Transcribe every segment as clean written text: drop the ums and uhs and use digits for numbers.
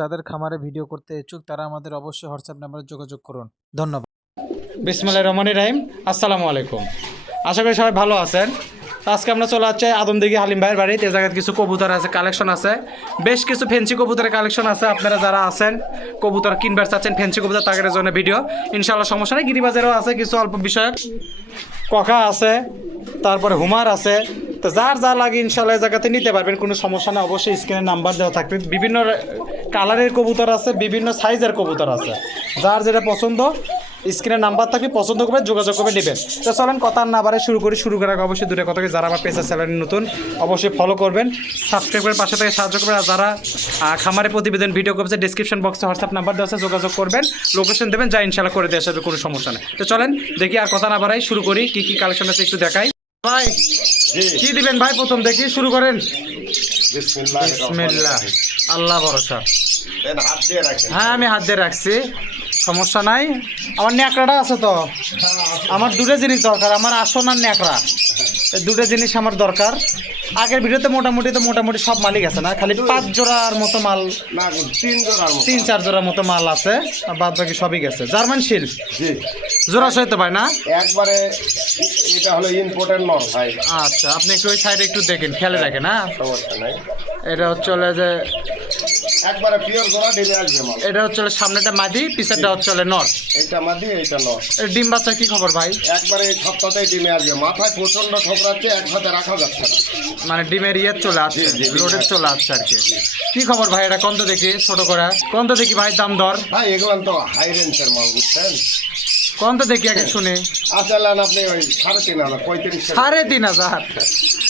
যাদের খামারে ভিডিও করতে ইচ্ছুক তারা আমাদের অবশ্যই হোয়াটসঅ্যাপ নাম্বারে যোগাযোগ করুন। ধন্যবাদ। বিসমিল্লাহির রহমানির রহিম। আসসালামু আলাইকুম। আশা করি সবাই ভালো আছেন। আজকে আমরা চলে যাচ্ছি আদমদিঘি হালিম ভাইয়ের বাড়িতে। এ জায়গায় কিছু কবুতর আছে, কালেকশন আছে, বেশ কিছু ফেন্সি কবুতরের কালেকশন আছে। আপনারা যারা আছেন কবুতর কিনবার চাচ্ছেন ফেন্সি কবুতর, তাদের জন্য ভিডিও ইনশাআল্লাহ সমস্যা নেই। গিরিবাজারও আছে কিছু অল্প বিষয়ক, ককা আছে, তারপরে হুমার আছে। তো যার যা লাগে ইনশাআল্লাহ এই জায়গাতে নিতে পারবেন, কোনো সমস্যা নেই। অবশ্যই স্ক্রিনে নাম্বার দেওয়া থাকবে। বিভিন্ন কালারের কবুতর আছে, বিভিন্ন সাইজের কবুতর আছে। যার যেটা পছন্দ স্ক্রিনে নাম্বার থাকবে, পছন্দ করবে যোগাযোগ করে নেবেন। তো চলেন কথা না বাড়াই শুরু করার আগে অবশ্যই দুটো কথাকে যারা আমার পেজের চ্যানেল নতুন অবশ্যই ফলো করবেন, সাবস্ক্রাইব করে পাশে থেকে সাহায্য করবেন। আর যারা খামারে প্রতিবেদন ভিডিও করছে ডিসক্রিপশন বক্সে হোয়াটসঅ্যাপ নাম্বার দেওয়া আছে, যোগাযোগ করবেন, লোকেশন দেবেন, যা ইনশাআল্লাহ করে দেওয়া যাবে, কোনো সমস্যা নেই। তো চলেন দেখি আর কথা না বাড়াই শুরু করি। কি কি কালেকশন আছে একটু দেখাই। ভাই কি দিবেন ভাই? প্রথম দেখি শুরু করেন। বিসমিল্লাহ, আল্লাহ ভরসা। হ্যাঁ আমি হাত দিয়ে রাখছি, সমস্যা নাই। আমার ন্যাকড়াটা আছে তো, আমার দুটো জিনিস দরকার, আমার আসন আর ন্যাকড়া, দুটো জিনিস আমার দরকার। আগের ভিডিওতে মোটামুটি সব মালিক আছে না, খালি 5 জোড়ার মতো মাল, 3-4 জোড়ার মতো মাল আছে, আর বাদ বাকি সবই গেছে। জার্মান শিল জোড়া সহিত ভাই না একবারে, এটা হলো ইম্পোর্টেন্ট নর ভাই। আচ্ছা আপনি একটু ওই সাইডে একটু দেখেন, খেয়ালে রাখেন। হ্যাঁ সমস্যা নাই, এটা হচ্ছে যে একবারে পিওর গোড়া ডিমে আসবে মাল। এটা হচ্ছে সামনেটা মাদি, পিছনেটা হচ্ছে নর। এইটা মাদি, এইটা নর। ডিম বাচ্চা কি খবর ভাই? একবারে এই সপ্তাহতেই ডিমে আসবে। মাথায় প্রচন্ড ঠোকরাচ্ছে, একসাথে রাখা যাচ্ছে না। মানে ডিমের ইয়ে চলে আসছে, জি, জি, লোডের চলে আসছে আর কি। কি খবর ভাই? এটা কোনটা দেখি ছোট করে, কোনটা দেখি ভাই দাম দর? ভাই এগুলো তো হাই রেঞ্জের মাল, বুঝছেন? কোনটা দেখি আগে শুনে। আচ্ছা লান আপনি ওই 3,500, 3500।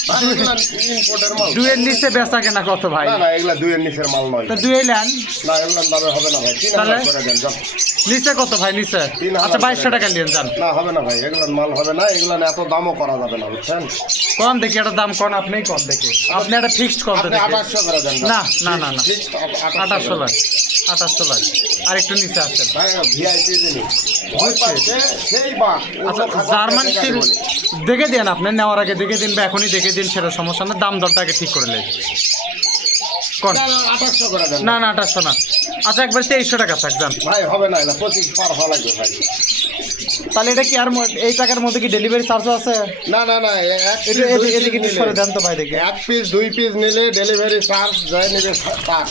3,500 ইম্পোর্টের মাল। দুইয়ের নিচে বেচা কেনা কত ভাই? না না, এগুলা দুইয়ের নিচের মাল নয়। তা দুই লেন না, এগুলো দামে হবে না ভাই। 3,000 করে দেন যান। নিচে কত ভাই? নিচে 3,000 আচ্ছা 2200 টাকা নিয়ে যান। না হবে না ভাই, এগুলো মাল হবে না। এগুলো এত দামও করা যাবে না, বুঝছেন? কোন দেখি একটা দাম কোন, আপনি কোন দেখি, আপনি একটা ফিক্সড কোন আপনি দেখি। 2800 করে দেন। না না না না, ফিক্সড 2800 লাখ, 2800 লাখ। আর একটু নিচে আসছেন। ভাই ভিআইপি জিনিস ভয় পাচ্ছে সেই বাঘ। আচ্ছা জার্মান শিল দেখে দেন, আপনি নেওয়ার আগে দেখে দিন বা এখনই দেখে দিন, সেটা সমস্যা না। দাম দরটা আগে ঠিক করে নেই। কোন? 2800 করে দেন। না না 2800 না। আচ্ছা একবার 2300 টাকা থাক যান। ভাই হবে না, এটা 25 পার হওয়া লাগবে ভাই। তাহলে এটা কি আর এই টাকার মধ্যে কি ডেলিভারি চার্জও আছে? না না না, এদিকে একটু সরে দেন তো ভাই দেখে। 1 পিস 2 পিস নিলে ডেলিভারি চার্জ যাই নেবে তার।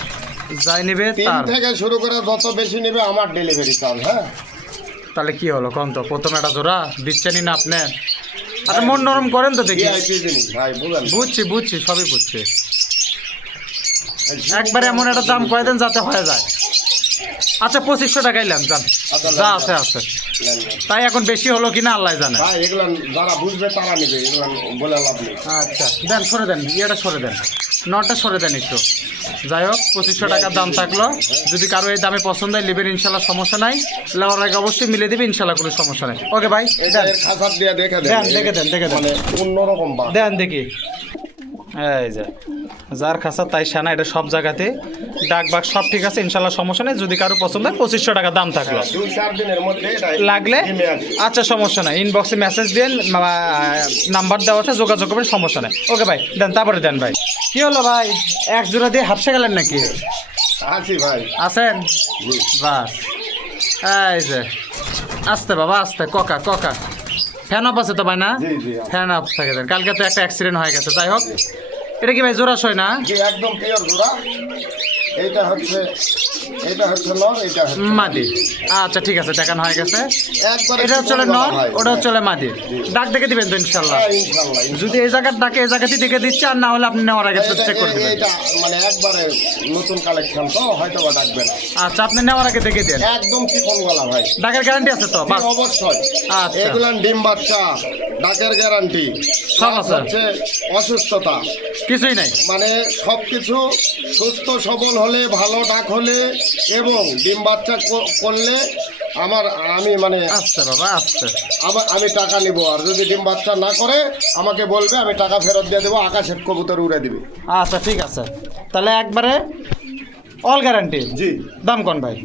যাই নেবে 3 তার। থেকে শুরু করে যত বেশি নেবে আমার ডেলিভারি চার্জ। হ্যাঁ তাহলে কি হলো কোন তো? প্রথমে একটা জোড়া দিচ্ছেনই না আপনি। আচ্ছা মন নরম করেন তো দেখি। ভিআইপি জিনিস ভাই, বুঝেন? বুঝছি সবই বুঝছি। একবারে এমন একটা দাম কয়ে দেন যাতে হয়ে যায়। আচ্ছা 2500 টাকাই নেন যান, যা আছে আছে। তাই এখন বেশি হলো কিনা আল্লাহ জানে। ভাই এগুলো যারা বুঝবে তারা নেবে, এগুলো বলে লাভ নেই। আচ্ছা দেন, সরে দেন, ইয়েটা সরে দেন, নটা সরে দেন একটু। যাই হোক 2500 টাকার দাম থাকলো। যদি কারো এই দামে পছন্দ হয় নেবেন ইনশাল্লাহ, সমস্যা নাই। নেওয়ার আগে অবশ্যই মিলে দিবে ইনশাল্লাহ, কোনো সমস্যা নেই। ওকে ভাই দেন, খাসার দিয়ে দেখে দেন, দেখে দেন মানে অন্যরকম বাঘ। দেন দেখি। এই যে যার খাসা তাই সানা, এটা সব জায়গাতে ডাক বাগ সব ঠিক আছে ইনশাল্লাহ, সমস্যা নেই। যদি কারো পছন্দ হয় 2500 টাকা দাম থাকলো। 2-4 দিনের মধ্যে লাগলে আচ্ছা সমস্যা নাই, ইনবক্সে মেসেজ দেন, নাম্বার দেওয়া আছে, যোগাযোগ করবেন, সমস্যা নেই। ওকে ভাই দেন, তারপরে দেন ভাই। কি হলো ভাই, এক জোড়া দিয়ে হাফসে গেলেন নাকি? আছি ভাই। আছেন বাস। এই যে আস্তে বাবা আস্তে, ককা ফ্যান অফ আছে তো ভাই না? ফ্যান অফ থাকে। কালকে তো একটা অ্যাক্সিডেন্ট হয়ে গেছে। যাই হোক এটা কি ভাই জোড়া সই না? জি একদম পিওর জোড়া। এইটা হচ্ছে নর, এটা হচ্ছে মাদি। আচ্ছা ঠিক আছে, দেখানো হয়ে গেছে। একবার এটা হচ্ছে নর, ওটা হচ্ছে মাদি। ডাক দেখে দিবেন তো ইনশাল্লাহ। ইনশাআল্লাহ। যদি এই জায়গার ডাকে এই জায়গাতেই দেখে দিচ্ছে, আর না হলে আপনি নেওয়ার আগে চেক করে দিবেন। এটা মানে একবারে নতুন কালেকশন তো, হয়তো বা ডাকবেন। আচ্ছা আপনি নেওয়ার আগে দেখে দেন। একদম চিকন গলা ভাই। ডাকের গ্যারান্টি আছে তো? বাস অবশ্যই। আচ্ছা এগুলা ডিম বাচ্চা, ডাকের গ্যারান্টি সব আছে। হচ্ছে অসুস্থতা কিছুই নাই, মানে সবকিছু সুস্থ সবল হলে, ভালো ডাক হলে এবং ডিম বাচ্চা করলে আমি মানে আচ্ছা বাবা আচ্ছা। আমি টাকা নিব। আর যদি ডিম বাচ্চা না করে আমাকে বলবে, আমি টাকা ফেরত দিয়ে দেবো, আকাশের কবুতর উড়ে দিবে। আচ্ছা ঠিক আছে, তাহলে একবারে অল গ্যারান্টি। জি দাম কোন ভাই?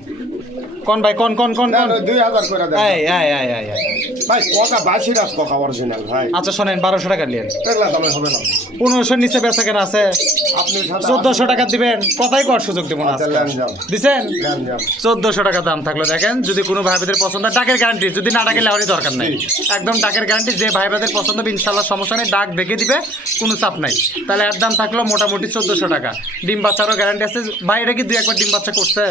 কোন ভাই কোন কোন কোন না, কোন 2000 করে দেন এই ভাই। কোকা বাসি রাস কোকা অরিজিনাল ভাই, আচ্ছা শোনেন 1200 টাকা নিলেন, এগুলা দামে হবে না। 1500 নিচে বেচা কেনা আছে, আপনি 1400 টাকা দিবেন, কথাই কর সুযোগ দেবো না আচ্ছা, আজকে। লেন যাও। দিছেন লেন যাও। 1400 টাকা দাম থাকলো। দেখেন যদি কোনো ভাই ভাইদের পছন্দ হয়, ডাকের গ্যারান্টি, যদি না ডাকে লেওয়ারই দরকার নাই, একদম ডাকের গ্যারান্টি। যে ভাই ভাইদের পছন্দ হবে ইনশাল্লাহ সমস্যা নেই, ডাক দেখে দিবে, কোনো চাপ নাই। তাহলে এর দাম থাকলো মোটামুটি 1400 টাকা। ডিম বাচ্চারও গ্যারান্টি আছে। ভাই এটা কি 2-1 বার ডিম বাচ্চা করছে?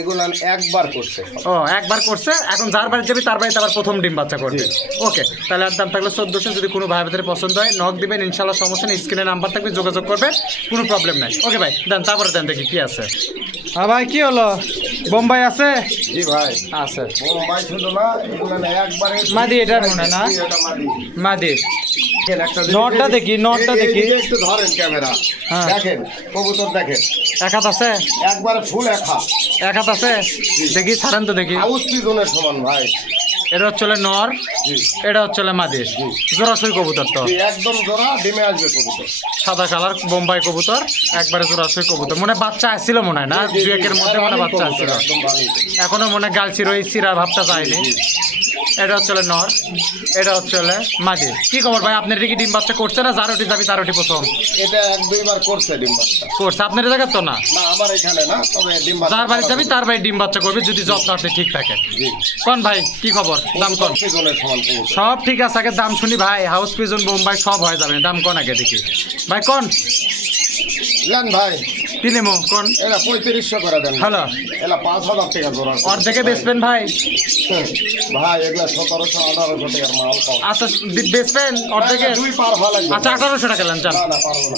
এগুলা একবার করছে। ও একবার করছে, এখন যার বাড়ি যাবি তার বাড়িতে আবার প্রথম ডিম বাচ্চা করবে। ওকে, তাহলে এর দাম থাকলো 1400। যদি কোনো ভাই ভাইদের পছন্দ হয় নক দিবেন, ইনশাল্লাহ সমস্যা নেই, স্ক্রিনে নাম্বার থাকবে, যোগাযোগ করবে, কোনো প্রবলেম নাই। ওকে ভাই দেন, তারপরে দেন দেখি কি আছে। হ্যাঁ ভাই কি হলো, বোম্বাই আছে? জি ভাই, আছে বোম্বাই শুধু না, এগুলা একবারে মাদি, এটার মনে হয় না? জি, এটা মাদি। মাদি। একটা জিনিস নটটা দেখি, নটটা এই- দেখি। এইদিকে একটু ধরেন ক্যামেরা, হ্যাঁ। দেখেন কবুতর দেখেন, এক হাত আছে? একবারে ফুল একা, এক হাত আছে? দেখি ছাড়েন তো দেখি। হাউস পিজনের সমান ভাই। এটা হচ্ছে নর, জি এটা হচ্ছে মাদি, জোড়াশই কবুতর তো, জি, একদম জোড়া ডিমে আসবে কবুতর। সাদা কালার বোম্বাই কবুতর, একবারে জোড়াশই কবুতর। মনে হয় বাচ্চা আসছিল মনে হয় না, জি, জি, 2-1 মধ্যে মনে হয় রানিং বাচ্চা কবুতর, আসছিল, একদম রানিং। এখনো মনে হয় গালছির ওই চিরা ভাবটা যায়নি। এটা হচ্ছে নর, এটা হচ্ছে মাদি। কি খবর ভাই, আপনার কি ডিম বাচ্চা করছে না যারোটি যাবি তারোটি প্রথম এটা 1-2 বার করছে ডিম বাচ্চা। করছে? আপনার জায়গা তো না, না আমার এখানে না, তবে ডিম বাচ্চা যার বাড়ি যাবি তার বাড়ি ডিম বাচ্চা করবি, যদি যত্ন আপনি ঠিক থাকে। জি, কোন ভাই কি খবর, দাম কোন? পিজনের সমান কবুতর। সব ঠিক আছে, আগে দাম শুনি ভাই। হাউস পিজন বোম্বাই সব হয়ে যাবে, দাম কোন আগে দেখি ভাই। কোন লেন ভাই, তিলেমো কোন? এরা 3500 করে দেন। হ্যালো, এলা 5000 টাকা জোড়া। অর্ধেকে বেচবেন ভাই? ভাই এগুলা 1700-1800 টাকার মাল কম। আচ্ছা বেচবেন অর্ধেকে? দুই পার হওয়া লাগবে। আচ্ছা 1800 টাকা নেন চান? না না, পারবো না।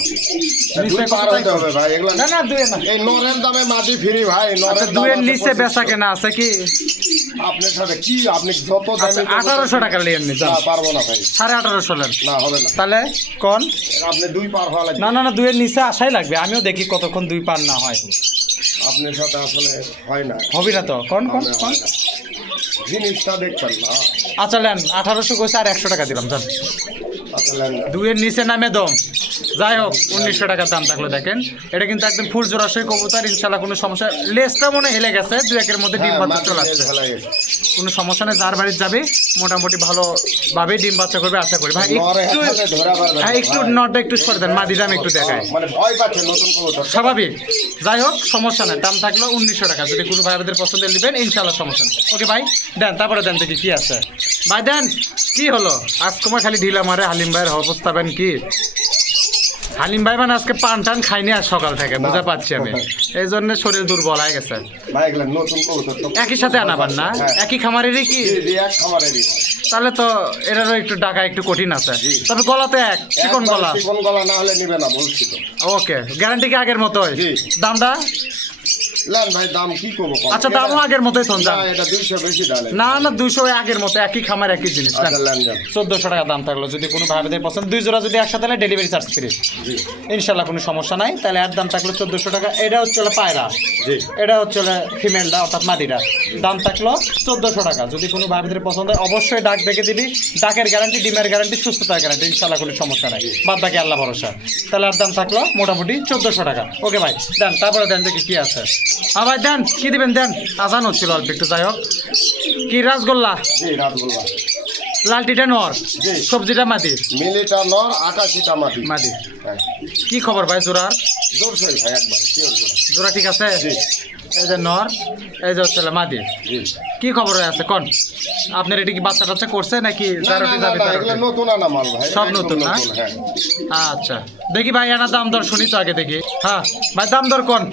নিচে দুই পার কত হতে হবে ভাই, এগুলা না না দুয়ে না। এই নরের দামে মাটি ফ্রি ভাই। আচ্ছা নরের দাম দুয়ের আছে নিচে 2500 বেচা কেনা আছে কি? আপনার সাথে কি, আপনি যত আচ্ছা দামি 1800 টাকা নিয়ে নি না, পারবো না ভাই। 1850 নেন না, হবে না। তাহলে কোন? আপনি দুই পার হওয়া লাগবে। না না না, দুয়ের নিচে আসাই লাগবে, আমিও দেখি কতক্ষণ দুই পার না হয়। আপনার সাথে আসলে হয় না, হবি না তো? কোন কোন কোন? জিনিসটা দেখছেন না। আচ্ছা নেন 1800 কইছে, আর 100 টাকা দিলাম যান। আচ্ছা লেন না। দুয়ের নিচে নামে দম, যাই হোক 1900 টাকার দাম থাকলো। দেখেন এটা কিন্তু একদম ফুল জোড়াশই কবুতর, ইনশাল্লাহ কোনো সমস্যা। লেজটা মনে হেলে গেছে, 2-1 মধ্যে ডিম হ্যাঁ, বাচ্চা মাটি চলে বেশ আসছে, ভালো গেছে। কোনো সমস্যা নেই। যার বাড়ির যাবে মোটামুটি ভালোভাবে ডিম বাচ্চা করবে আশা করি। ভাই নরে একটু, হাতে ধরা পারবেন না, হ্যাঁ একটু ভাই। নটটা একটু সরে দেন, মাদি দাম একটু দেখায়, মানে ভয় পাচ্ছে নতুন কবুতর। স্বাভাবিক। যাই হোক সমস্যা নেই, দাম থাকলো 1900 টাকা। যদি কোনো ভাই আমাদের পছন্দের নেবেন ইনশাল্লাহ সমস্যা নেই। ওকে ভাই দেন, তারপরে দেন দেখি কি আছে। ভাই দেন, কি হলো আজ তোমার খালি ঢিলা মারে? হালিম ভাইয়ের অবস্থা বেন কি? হালিম ভাই মানে আজকে পান টান খাইনি আর সকাল থেকে, বুঝতে পারছি আমি, এই জন্য শরীর দুর্বল হয়ে গেছে। ভাই এগুলা নতুন কবুতর তো। একই সাথে আনাবার না? হ্যাঁ। একই খামারেরই কি? জি, জি, এক খামারেরই ভাই। তাহলে তো এটারও একটু ডাকা একটু কঠিন আছে, তবে গলা তো এক চিকন একবার গলা। চিকন গলা না হলে নিবে না, বলছি তো। ওকে, গ্যারান্টি কি আগের মতোই? জি। দামটা? লেন ভাই, দাম কি করবো কম? আচ্ছা দামও আগের মতোই থন না, যান। এটা 200 বেশি ডালে। না না 200 আগের মতো, একই খামার একই জিনিস। আচ্ছা লেন যান। 1400 টাকা দাম থাকলো। যদি কোনো ভাইদের পছন্দ, 2 জোড়া যদি একসাথে নেয় ডেলিভারি চার্জ ফ্রি, জি ইনশাল্লাহ কোনো সমস্যা নাই। তাহলে এর দাম থাকলো 1400 টাকা। এটা হচ্ছে পায়রা, জি। এটা হচ্ছে ফিমেলটা অর্থাৎ মাদিরা, দাম থাকলো 1400 টাকা। যদি কোনো ভাইদের পছন্দ হয় অবশ্যই ডাক দেখে দিবি, ডাকের গ্যারান্টি, ডিমের গ্যারান্টি, সুস্থতার গ্যারান্টি, ইনশাল্লাহ কোনো সমস্যা নাই, বাদ বাকি আল্লাহ ভরসা। তাহলে এর দাম থাকলো মোটামুটি 1400 টাকা। ওকে ভাই দেন, তারপরে দেন দেখি কি আছে। হ্যাঁ ভাই দেন, কি দিবেন দেন? আজান হচ্ছিল অল্প একটু, যাই হোক। কি রাসগোল্লা? জি, রাসগোল্লা। লালটিটা নর, জি। সবজিটা মাদি? মিলিটা নর, 88টা মাটি। মাদি। হ্যাঁ। কি খবর ভাই জোড়ার? জোরসই ভাই, একবার পিওর জোড়া। জোড়া ঠিক আছে? জি এই যে নর, এই যে হচ্ছে মাদি। জি। কি খবর আছে কোন? আপনার এটি কি বাচ্চা টাচ্চা করছে নাকি না, যারোটি না, যাবে না, তারোটি? এগুলা নতুন আনা মাল ভাই, সব একদম নতুন না? হ্যাঁ। আচ্ছা দেখি ভাই এনার দাম দর শুনি তো আগে দেখি। হ্যাঁ ভাই দাম দর কোন?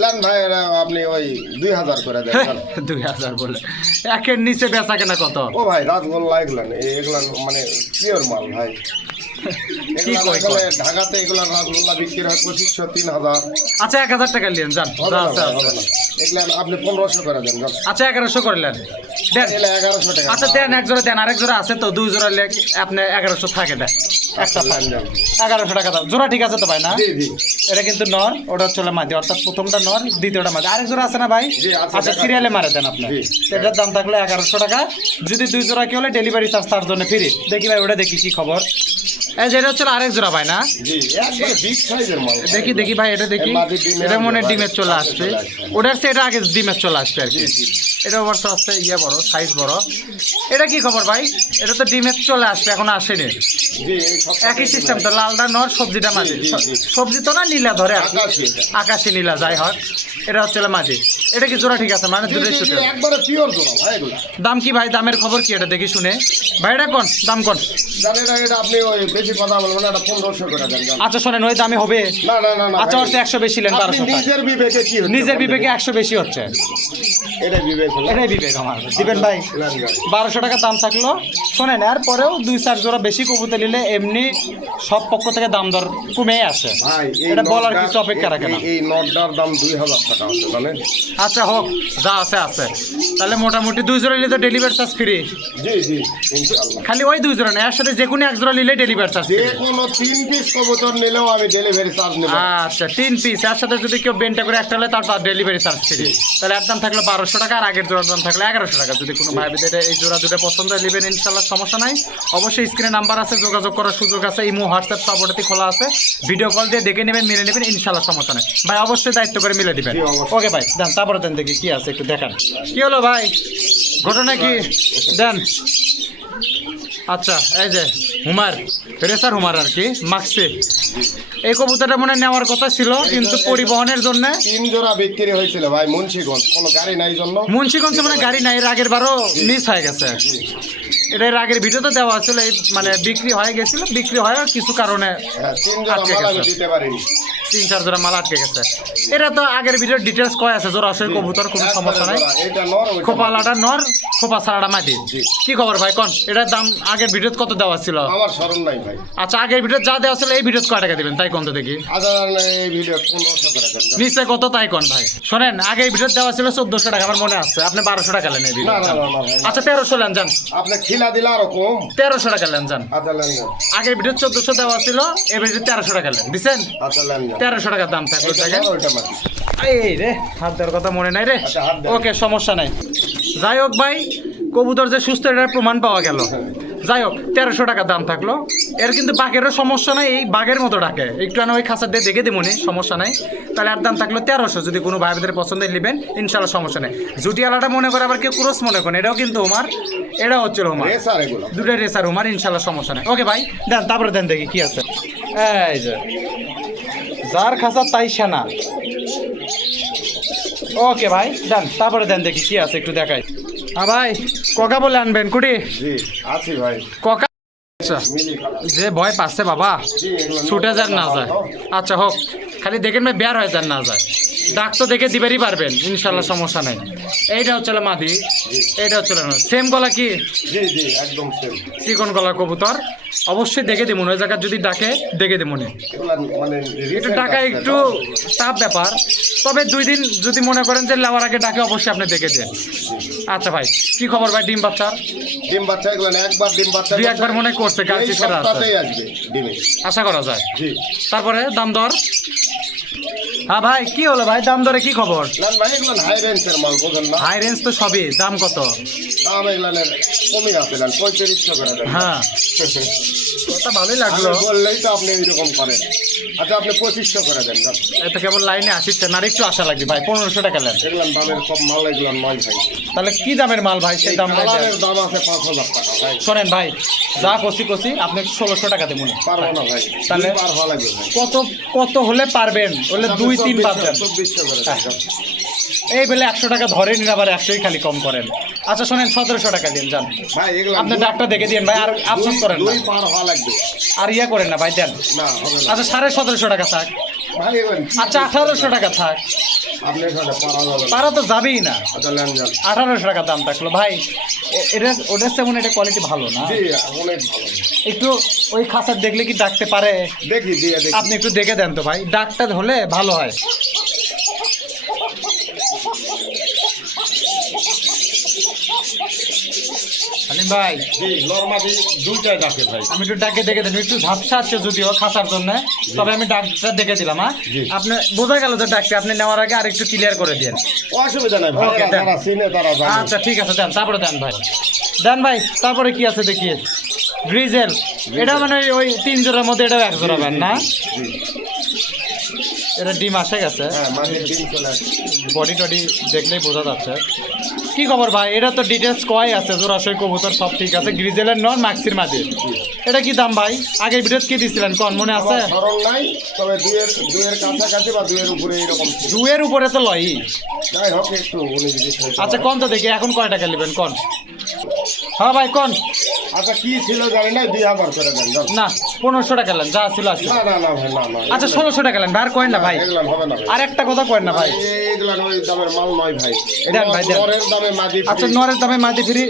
লেন ভাই, এরা আপনি ওই 2000 করে দেন। 2000 বলে, একের নিচে বেচা কেনা কত? ও ভাই রাসগোল্লা এগুলা মানে পিওর মাল ভাই। কি এগুলা কয় আসলে ঢাকাতে এগুলা রাসগোল্লা বিক্রি হয় 2500-3000। আচ্ছা 1000 টাকা নিলেন যান। হবে না আচ্ছা ভাই, আচ্ছা হবে না। এগুলা আপনি 1500 করে দেন যান। আচ্ছা 1100 করলেন দেন। এগুলা 1100 টাকা। আচ্ছা দেন, এক জোড়া দেন, আরেক জোড়া আছে তো, 2 জোড়া লেখ আপনি 1100 থাকে দেন, একটা লেন যান। 1100 টাকা দাম। জোড়া ঠিক আছে তো ভাই না? জি জি। এটা কিন্তু নর, ওটা হচ্ছে মাদি, অর্থাৎ প্রথমটা নর, দ্বিতীয়টা মাদি। আরেক জোড়া আছে না ভাই? জি, আছে, আচ্ছা দেখা- সিরিয়ালে মারে দেন আপনি। জি। এটার দাম থাকলো 1100 টাকা। যদি 2 জোড়া কি হলে ডেলিভারি চার্জ তার জন্য ফ্রি। দেখি ভাই ওটা দেখি কি খবর। এই যে এটা হচ্ছে আরেক জোড়া ভাই না? জি, একবারে বিগ সাইজের মাল। দেখি দেখি ভাই এটা দেখি, এই মাদির ডিমে এটা মনে হয় আসবে ডিমের ভাই, চলে আসবে, আসছে। চলে আসবে। ওটার হচ্ছে এটা আগে ডিমের চলে আসবে আর কি। এটা অবশ্য আছে ইয়ে বড়, সাইজ বড়। এটা কি খবর ভাই? এটা তো ডিমের চলে আসবে, এখন আসেনি। জি এই সপ্তাহে একই সিস্টেম তো, লালটা নর, সবজিটা মাঝি। সবজি তো না, নীলা ধরে আর কি। আকাশি এটা। আকাশি নীলা যাই হোক, এটা হচ্ছে মাঝি। এটা কি জোড়া ঠিক আছে মানে? জি, দুটোই জি, জি, ছোট। একবারে পিওর জোড়া ভাই এগুলা। দাম কি ভাই? দামের খবর কি এটা দেখি শুনে? ভাই এটা কোন দাম কোন? জানেন না, এটা আপনি ওই বেশি কথা বলবেন না, এটা 1500 করে দেন জান। আচ্ছা শোনেন, ওই দামে হবে? না না না না আচ্ছা ভাই। হচ্ছে 100 বেশি নেন, আপনি 1200 টাকা। নিজের বিবেকে কি হচ্ছে নিজের বলেন বিবেকে দেখি? 100 বেশি হচ্ছে। এটা বিবেক হলো। এটাই বিবেক আমার। দিবেন ভাই? নেন, নেন। 1200 টাকা দাম থাকলো। শোনেন, এরপরেও 2-4 জোড়া বেশি কবুতর নিলে এমনি সব পক্ষ থেকে দাম দর কমে আসে। ভাই এই এটা বলার নটটা- কিছু অপেক্ষা রাখে না। এই নটটার দাম 2000 টাকা আছে জানেন? আচ্ছা হোক, যা আছে আছে। তাহলে মোটামুটি 2 জোড়া নিলে তো ডেলিভারি চার্জ ফ্রি। জি জি ইনশাআল্লাহ। খালি ওই 2 জোড়া না, এর সাথে যে কোনো 1 জোড়া নিলে ডেলিভারি চার্জ যে ফ্রি। কোনো 3 পিস কবুতর নিলেও আমি ডেলিভারি চার্জ নেব। আচ্ছা 3 পিস, এর সাথে যদি কেউ বেন্টা করে একটা হলে তার ডেলিভারি চার্জ ফ্রি। তাহলে এর দাম থাকলো 1200 টাকা, আর আগের জোড়ার দাম থাকলো 1100 টাকা। যদি কোনো ভাই বিদের এই জোড়া দুটো পছন্দ হয় নেবেন, ইনশাল্লাহ সমস্যা নাই। অবশ্যই স্ক্রিনে নাম্বার আছে, যোগাযোগ করার সুযোগ আছে। ইমো, হোয়াটসঅ্যাপ সব ওটাতে খোলা আছে। ভিডিও কল দিয়ে দেখে নেবেন, মিলে নেবেন, ইনশাল্লাহ সমস্যা নাই। ভাই অবশ্যই দায়িত্ব করে মিলে দিবেন। জি, অবশ্যই। ওকে ভাই দেন, তারপরে দেন দেখি কি আছে একটু দেখান। কি হলো ভাই, ঘটনা কি? দেন। আচ্ছা এই যে হুমার, রেসার হুমার আর কি, মাক্সি। এই কবুতরটা মনে হয় নেওয়ার কথা ছিল, কিন্তু পরিবহনের জন্য 3 জোড়া বিক্রি হয়েছিল ভাই মুন্সিগঞ্জ, কোনো গাড়ি নাই জন্য। মুন্সিগঞ্জে মানে গাড়ি নাই, এর আগের বারও মিস হয়ে গেছে। এটা এর আগের ভিডিওতে দেওয়া ছিল, এই মানে বিক্রি হয়ে গেছিল, বিক্রি হয় কিছু কারণে হ্যাঁ 3 জোড়া আটকে মাল আমি গেছে। দিতে পারিনি। 3-4 জোড়া মাল আটকে গেছে। এটা তো আগের ভিডিওর ডিটেলস কয় আছে, জোর আসলে কবুতর, কোনো সমস্যা নাই। একবারে জোড়া, এটা নর ওইটা খোপালাটা নর, খোপা ছাড়াটা মাটি। জি। কি খবর ভাই কোন? এটার দাম আগের ভিডিওতে কত দেওয়া ছিল? আমার স্মরণ নাই ভাই। আচ্ছা আগের ভিডিও যা দেওয়া ছিল এই ভিডিওতে কয় টাকা দিবেন তাই কোন তো দেখি। আদার এই ভিডিও 1500 করে দেন। নিচে কত তাই কোন ভাই? শোনেন, আগে এই ভিডিও দেওয়া ছিল 1400 টাকা, আমার মনে আছে। আপনি 1200 টাকা নেন এই ভিডিও। না, না, না, না, ভাই। আচ্ছা 1300 লেন যান, আপনি খিলা দিলে আরো কম। 1300 টাকা লেন যান। আচ্ছা লেন যান। আগের ভিডিও 1400 দেওয়া ছিল, এই ভিডিও 1300 টাকা লেন দিছেন। আচ্ছা লেন যান। 1300 টাকা দাম থাকলো এটা দেখেন। নর, ওইটা মাটি। এই রে, হাত দেওয়ার কথা মনে নাই রে। আচ্ছা, হাত দেন। ওকে সমস্যা নাই। যাই হোক ভাই, কবুতর যে সুস্থ এটার প্রমাণ পাওয়া গেল। যাই হোক 1300 টাকা দাম থাকলো। এর কিন্তু বাঘেরও সমস্যা নাই, এই বাঘের মতো ডাকে একটু। ওই খাঁচা দিয়ে দেখে দেবো সমস্যা নাই। তাহলে এর দাম থাকলো 1300। যদি কোনো ভাই বোনের পছন্দ নেবেন, ইনশাল্লাহ সমস্যা নেই। জুটিয়ালাটা মনে করে আবার কেউ ক্রস মনে করেন, এটাও কিন্তু আমার, এটাও হচ্ছিল আমার, রেসার এগুলো। দুটো রেসার আমার, ইনশাল্লাহ সমস্যা নেই। ওকে ভাই দেন, তারপরে দেন দেখি কি আছে। এই যে যার খাঁচা তাই সেনা। ওকে ভাই দেন, তারপরে দেন দেখি কি আছে একটু দেখাই। হ্যাঁ ভাই, ককা বলে আনবেন কুটি? জি আছি ভাই। ককা। আচ্ছা মিলি কালার। যে ভয় পাচ্ছে বাবা, জি এগুলো ছুটে যান না যায়। আচ্ছা হোক, খালি দেখেন ভাই বের হয়ে যান না যায়। ডাক তো দেখে দিবারই পারবেন, ইনশাল্লাহ সমস্যা নাই। এইটা হচ্ছে মাদি, এইটা হচ্ছে সেম গলা কি? জি জি একদম সেম। চিকন গলা কবুতর, অবশ্যই দেখে দেবো। ওই জায়গায় যদি ডাকে দেখে দেবো। এগুলা মানে একটু recent টাকা আসছে, একটু না? টাফ ব্যাপার, তবে 2 দিন যদি মনে করেন যে নেওয়ার আগে ডাকে, অবশ্যই আপনি দেখে দেন। আচ্ছা ভাই, কি খবর ভাই ডিম বাচ্চার? ডিম বাচ্চা এগুলো না, একবার ডিম বাচ্চা দুই একবার মনে করছে, এই গাছ ছেড়া আছে। সপ্তাহতেই আসবে ডিমে। আশা করা যায়। জি তারপরে দাম দর? হ্যাঁ ভাই কি হলো ভাই, দাম দরে কি খবর? না ভাই এগুলো হাই রেঞ্জের মাল বোঝেন না। হাই রেঞ্জ তো সবই, দাম কত? দাম এগুলানের কমই আছে না, 3500 করে দেন। হ্যাঁ কথা ভালোই লাগলো। আমি বললেই তো আপনি এইরকম করেন। আচ্ছা আপনি 2500 করে দেন যান। এটা কেবল লাইনে আসিচ্ছে না, আর একটু আশা লাগবে ভাই। 1500 টাকা নেন। এগুলো দামের সব মাল এগুলো নয় ভাই। তাহলে কি দামের মাল ভাই, সেই এই দাম কালারের দাম আছে 5000 টাকা ভাই। শোনেন ভাই, যা কষি আপনি 1600 টাকা দেবো। পারবো না ভাই, তাহলে? দুইবার হওয়া লাগবে ভাই। কত কত হলে পারবেন? বলে 2-3 বাদ দেন। 2400 করে দেন যান। এই বলে 100 টাকা ধরেন, আবার 100ই খালি কম করেন। আচ্ছা শোনেন 1700 টাকা দিন যান। ভাই এগুলো আপনি ডাকটা দেখে দিন ভাই, আর আফসোস করেন না, দুই পার হওয়া লাগবে। আর ইয়া করেন না ভাই, দেন। না হবে না আচ্ছা 1750 টাকা থাক। ভাই এগুলো আচ্ছা 1800 টাকা থাক। আপনি এখানে পারা যাবে না। পারা তো যাবেই না। আচ্ছা নেন যান। 1800 টাকা দাম থাকলো ভাই। এটা ওটার তেমন, এটা কোয়ালিটি ভালো না। জি অনেক ভালো। একটু ওই খাঁচার দেখলে কি ডাকতে পারে? দেখি দিয়ে দেখি। আপনি একটু দেখে দেন তো ভাই, ডাকটা হলে ভালো হয়। হালিম ভাই, জি নরমালি দুইটাই ডাকে ভাই। আমি একটু ডাকে দেখে দেন, একটু ঝাপসা আছে যদিও খাঁচার জন্য, তবে আমি ডাকটা দেখে দিলাম। হ্যাঁ জি। আপনি বোঝা গেল যে ডাকটা আপনি নেওয়ার আগে আর একটু ক্লিয়ার করে দিন। অসুবিধা নাই ভাই, Okay, দেন। যারা চিনে তারা জানে। আচ্ছা ঠিক আছে দেন, তারপরে দেন ভাই। দেন ভাই, তারপরে কি আছে দেখি। গ্রিজেল, এটা মানে ওই 3 জোড়ার মধ্যে এটাও 1 জোড়া ব্যান না? জি এটা ডিম আসে গেছে, হ্যাঁ মাঝে ডিম চলে আসে। বডি টডি দেখলেই বোঝা যাচ্ছে। কি খবর ভাই? এটা তো ডিটেলস কয় আছে, জোড়াশয় কবুতর সব ঠিক আছে, গ্রিজেলের নন মাক্সির মাঝে। এটা কি দাম ভাই? আগের ভিডিওত কি দিছিলেন কোন মনে আছে? আমার স্মরণ নাই, তবে দুইয়ের কাছাকাছি বা দুইয়ের উপরে এরকম ছিল। দুয়ের উপরে তো লয়ই। যাই হোক একটু উনি যদি খাইতে আচ্ছা পারে। কোন তো দেখি এখন কয় টাকা নেবেন কোন? হ্যাঁ ভাই কোন? আচ্ছা কি ছিল জানি না, 2000 করে দেন যান। না 1500 টাকা নেন, যা ছিল আছে। না না না ভাই না না, আচ্ছা 1600 টাকা নেন ভাই, আর কয়েন না ভাই। এগুলা হবে না ভাই। আর একটা কথা কয়েন না ভাই। এগুলা ওই দামের মাল নয় ভাই। দেন ভাই, দেন। নরের দামে মাঝি free। আচ্ছা নরের দামে মাঝে ফ্রি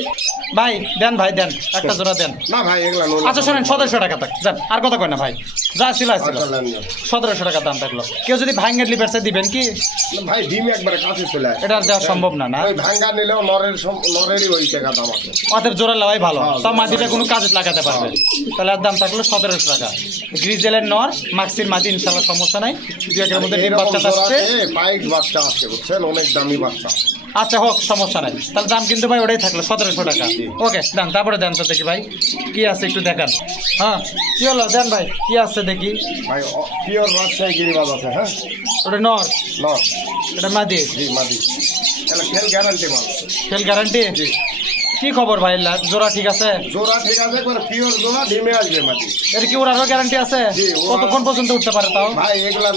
ভাই, দেন ভাই দেন, একটা জোড়া দেন। না ভাই এগুলা নয়। আচ্ছা শোনেন 1700 টাকা থাক, যান আর কথা কয় না ভাই, যা ছিল আছে। আচ্ছা নেন যান। 1700 টাকা দাম থাকলো, কেউ যদি ভাঙ্গের লিভারসে দিবেন কি? না, ভাই ডিম একবারে কাছে চলে আসে। এটা আর দেওয়া সম্ভব না না? ওই ভাঙ্গা নিলেও নরেরই ওই টাকা দাম আছে। অতএব জোড়া নেওয়াই ভালো, হ্যাঁ, তাও মাটিটা কোনো কাজে লাগাতে পারবে। তাহলে আর দাম থাকলো 1700 টাকা। গ্রিজেলের নর মাক্সির মাটি, ইনশাল্লাহ সমস্যা নাই, দু একের মধ্যে ডিম এরকম বাচ্চা আসছে। জোড়াতে পাইক বাচ্চা আছে বুঝছেন, অনেক দামি বাচ্চা। আচ্ছা হোক, সমস্যা নাই, তাহলে দাম কিন্তু ভাই ওটাই থাকলো 1700 টাকা। ওকে দেন, তারপরে দেন তো দেখি ভাই কি আছে একটু দেখান। হ্যাঁ কি হলো, দেন ভাই কি আছে দেখি। ভাই পিওর রাজশাহী গিরিবাজ আছে, হ্যাঁ ওটা নর, নর এটা মাদি, জি মাদি। তাহলে খেল গ্যারান্টি মাল। Fail guarantee. কি খবর ভাই, জোড়া ঠিক আছে? জোড়া ঠিক আছে, করে পিওর জোড়া ডিমে আসবে মাটি। এর কি ওর আরও গ্যারান্টি আছে? জি, ওরা- কতক্ষণ পর্যন্ত উঠতে পারে তাও? ভাই এগুলা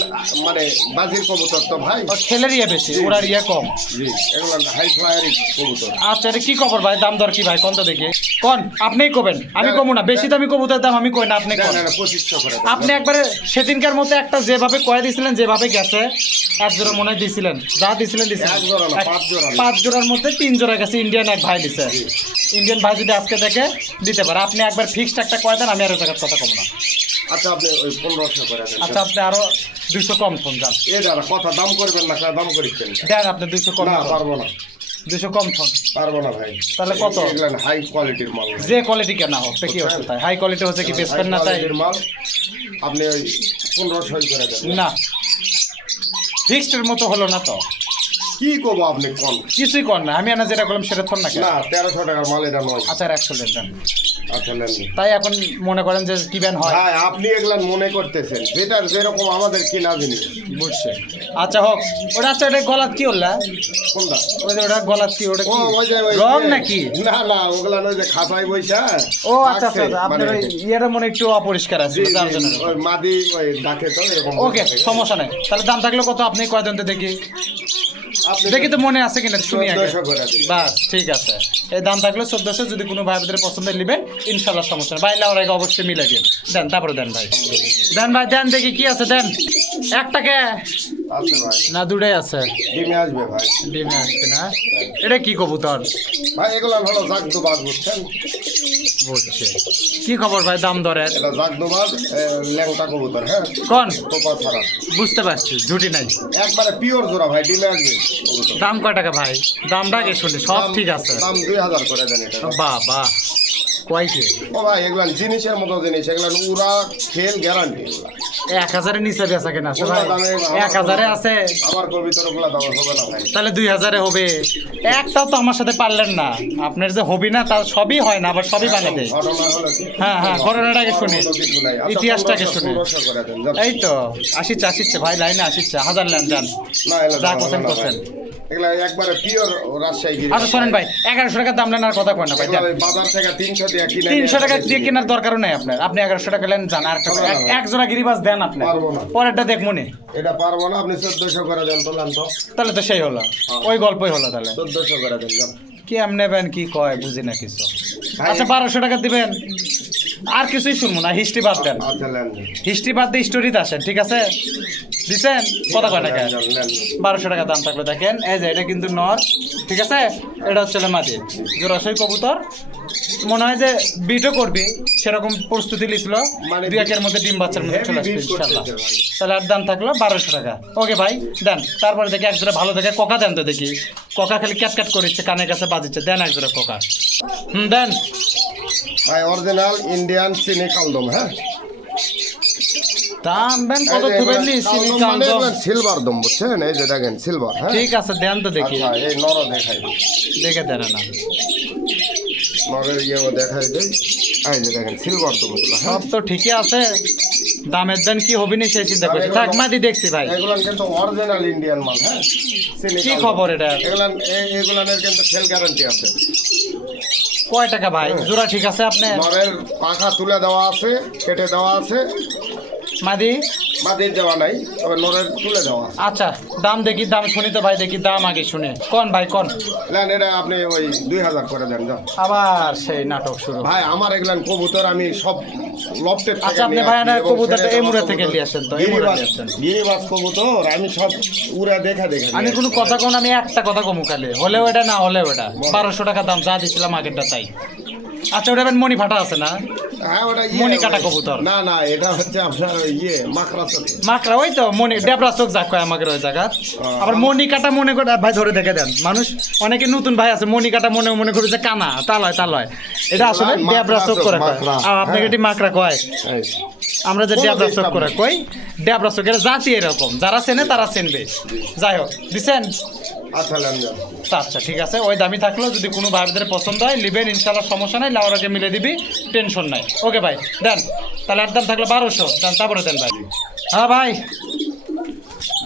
মানে বাজির কবুতর তো ভাই। ওর খেলের ইয়ে বেশি, ওর আর ইয়ে কম। জি এগুলা হাই ফ্লায়ারি কবুতর। আচ্ছা এটা কি খবর ভাই, দাম দর কি ভাই কোন তো দেখি কোন? আপনিই কবেন, আমি কমু না, বেশি দামি কবুতরের দাম আমি কই না, আপনি না কোন। না না 2500 করে দেন। আপনি একবারে সেদিনকার মতো একটা যেভাবে কয়ে দিয়েছিলেন, যেভাবে গেছে এক জোড়া মনে হয় দিছিলেন, যা দিছিলেন দিছিলেন। এক জোড়া না, এক- 5 জোড়া না। 5 জোড়ার মধ্যে 3 জোড়া গেছে, ইন্ডিয়ান এক ভাই দিছে। ইন্ডিয়ান ভাই যদি আজকে দেখে দিতে পারে, আপনি একবার ফিক্সড একটা কয়ে দেন, আমি আরো জায়গার কথা কম না। আচ্ছা আপনি ওই 1500 করে দেন। আচ্ছা আপনি আরো 200 কম ফোন যান, এ দাদা কথা দাম করবেন না, দাম করিচ্ছেন। দেন আপনি 200 কম না ফোন। পারবো না, 200 কম ফোন। পারবো না ভাই। তাহলে কত? এগুলা হাই কোয়ালিটির মাল। যে কোয়ালিটি কেনা হোক সে কি হচ্ছে তাই, হাই কোয়ালিটি হচ্ছে কি বেসপেন না তাই? কোয়ালিটির মাল আপনি ওই 1500 করে দেন। না ফিক্সডের মতো হলো না তো, কি করবো আপনি কোন? কিছুই কর না, আমি আনা যেটা করলাম সেটা থর না কেন? না 1300 টাকার মাল এটা নয়। আচ্ছা 100 দেন। আচ্ছা নেন। তাই এখন মনে করেন যে কি ব্যান হয়, ভাই আপনি এগুলা মনে করতেছেন, যেটার যেরকম আমাদের কিনা জিনিস। বুঝছে? আচ্ছা হোক, ওটা আচ্ছা এটা গলাত কি হল্লা? কোনটা? ওই যে ওটা গলাত কি, ওটা ও কি ওই যে ওই রং যে- নাকি? না না ওগুলা নয় যে খাতায় বইসা। ও আচ্ছা আচ্ছা আচ্ছা, আপনার ওই ইয়েটা মনে একটু অপরিষ্কার আছে, জি, জি, যার জন্য। ওই মাদি ওই ডাকে তো এরকম। ওকে সমস্যা নাই, তাহলে দাম থাকলে কত আপনি কয় দেন তো দেখি, আপনি দেখি তো মনে আছে কিনা শুনি আগে। 1400 করে দিন। বাস ঠিক আছে, এই দাম থাকলে 1400, যদি কোনো ভাই বোনদের পছন্দের নেবেন ইনশাল্লাহ সমস্যা নেই, বাইলে ওরা অবশ্যই মিলে দিন। দেন তারপরে দেন ভাই, দেন ভাই দেন দেখি কি আছে, দেন একটাকে আছে ভাই, না দুটাই আছে? ডিমে আসবে ভাই। ডিমে আসবে না? এটা কি কবুতর? ভাই এগুলা হলো জাগদুবাজ বুঝছেন। বুঝছে। কি খবর ভাই দাম দরের? এটা জাগদুবাজ ল্যাংটা কবুতর, হ্যাঁ কোন? টোপা ছাড়া বুঝতে পারছি, ঝুটি নাই। একবারে পিওর জোড়া ভাই, ডিমে আসবে কবুতর। দাম কয় টাকা ভাই? দামটা আগে শুনি, সব দাম- ঠিক আছে। দাম 2000 করে দেন এটা। বাহ বাহ, কয়কে? ও ভাই এগুলা জিনিসের মতো জিনিস, এগুলা উড়া খেল গ্যারান্টি। 1000-এর নিচে বেচা কেনা আছে ভাই? ওগুলা দামে 1000-এ আছে, আমার কবিতর ওগুলা দাম হবে না ভাই। তাহলে 2000-এ হবে। একটাও তো আমার সাথে পারলেন না, আপনার যে হবি না তা সবই হয় না, আবার সবই বানিয়ে দেয়। ঘটনা হলো কি? হ্যাঁ হ্যাঁ, ঘটনাটাকে শুনি, মতো কিছু নাই। আচ্ছা, ইতিহাসটাকে 1500 শুনি। 1500 করে দেন, যান। এই তো আসিচ্ছে আসিচ্ছে ভাই, লাইনে আসিচ্ছে, 1000 নেন যান। না এগুলা যা দাম হবে করছেন না করছেন। ভাই। এগুলা একবারে পিওর রাজশাহী গিরি। আচ্ছা শোনেন ভাই, 1100 টাকা দাম নেন, আর কথা কয় না ভাই, এগুলা দেন। ওই বাজার থেকে 300 দিয়ে কিনে 300 টাকা নিয়ে দিয়ে কেনার দরকারও নাই আপনার, আপনি 1100 টাকা নেন যান, আর একটা হবে না ভাই। এক জোড়া গিরিবাজ দেন আপনি, পারবো না। পরেরটা দেখবো নি। এটা পারবো না, আপনি 1400 করে দেন তো, লান তো তাহলে তো সেই হলো, ওই গল্পই হলো তাহলে। 1400 করে দেন, যান। কি এমনি নেবেন কি কয় বুঝি না কিছু। ভাই- আচ্ছা 1200 টাকা দিবেন, আর কিছুই শুনবো না, হিস্ট্রি বাদ দেন, আচ্ছা লেন হিস্ট্রি বাদ দিয়ে স্টোরিতে আসেন, ঠিক আছে? দিছেন কথা কয় টাকা? Lane, lane. 1200 টাকা দাম থাকলে দেখেন, এই যে এটা কিন্তু নর, ঠিক আছে? এটা হচ্ছে মাটি জোড়াশয় কবুতর, মনে হয় যে বিটও করবি সেরকম প্রস্তুতি লিছিল, মানে 2-1-এর মধ্যে ডিম বাচ্চার মধ্যে চলে আসবে Heavy beat ইনশাল্লাহ। করতেছে ভাই। তাহলে আর দাম থাকলো 1200 টাকা। ওকে ভাই দেন, তারপরে দেখি এক জোড়া ভালো দেখে কোকা দেন তো দেখি, কোকা খালি ক্যাট ক্যাট করিচ্ছে, কানের কাছে বাজিচ্ছে, দেন এক জোড়া কোকা। দেন ভাই অরিজিনাল ইন্ডিয়ান চিনি কালদম, হ্যাঁ দাম দেন কত থুবেননি চিনি কালদম। সিলভার দম বুঝছেন, এই যে দেখেন সিলভার, হ্যাঁ ঠিক আছে দেন তো দেখি, আচ্ছা এই নর দেখাই দিই। দেখে দেন না। নরের ইয়েও দেখাই দেই। এই যে দেখেন সিলভার কবুতর, হ্যাঁ সব তো ঠিকই আছে, দামের দেন কি হবি না সেই চিন্তা করছি। থাক মাদি দেখছি ভাই। এগুলান কিন্তু অরিজিনাল ইন্ডিয়ান মাল, হ্যাঁ কি খবর এটা? এগুলানের কিন্তু সেল গ্যারান্টি আছে। কয় টাকা ভাই জোড়া? ঠিক আছে আপনার নরের পাখা তুলে দেওয়া আছে, কেটে দেওয়া আছে, মাদি? মাদির দেওয়া নাই, তবে নরের তুলে দেওয়া আছে। আচ্ছা দাম দেখি, দাম শুনি তো ভাই, দেখি দাম আগে শুনে কোন ভাই কোন। নেন এটা আপনি ওই 2000 করে দেন যাও। আবার সেই নাটক শুরু। ভাই আমার এগুলান কবুতর আমি সব লফটের থেকে আচ্ছা আপনি নিয়ে ভাই আসি না এবং কবুতরটা ছেড়ে এই দেওয়া মুড়ে থেকে কবুতর। নিয়ে আসেন তো, এই মুড়ে নিয়ে আসেন। গিরিবাজ কবুতর আমি সব উড়া দেখা দেখা আমি নিয়ে কোনো আসি। কথা কোন, আমি একটা কথা কমু খালি, হলেও এটা না হলেও এটা 1200 টাকা দাম যা দিছিলাম আগেরটা তাই। আচ্ছা ওটা মনি ফাটা আছে না? হ্যাঁ ওটা মণি কাটা কবুতর। না না এটা হচ্ছে আপনার ওই মাকড়া চোখে। মাকড়া ওই তো মনি ডেবরা চোখ যাক কয় আমাকে ওই জায়গা। আবার মনি কাটা মনে করে ভাই ধরে দেখে দেন, মানুষ অনেকে নতুন ভাই আছে মনি কাটা মনে করে যে কানা তালয় তালয়, এটা আসলে মাকড়া ডেবরা চোখ চোখ, করে কয়। মাকড়া। আর আপনাকে হ্যাঁ। এটি মাকড়া কয়, এই, আমরা যে কোনো ডেবরা চোখ ডিস্টার্ব করে নেই। কই, ডেবরা চোখের জাতি এরকম, যারা চেনে তারা চেনবে। যাই হোক দিছেন। আচ্ছা নেন যান। তা আচ্ছা ঠিক আছে, ওই দামি থাকলো, যদি কোনো ভাইদের পছন্দ হয় নেবেন ইনশাল্লাহ, সমস্যা নাই, লাউরাকে মিলে দিবি, টেনশন নাই। ওকে ভাই দেন তাহলে, আর দাম থাকলো 1200 দেন, তারপরে দেন ভাই। হ্যাঁ ভাই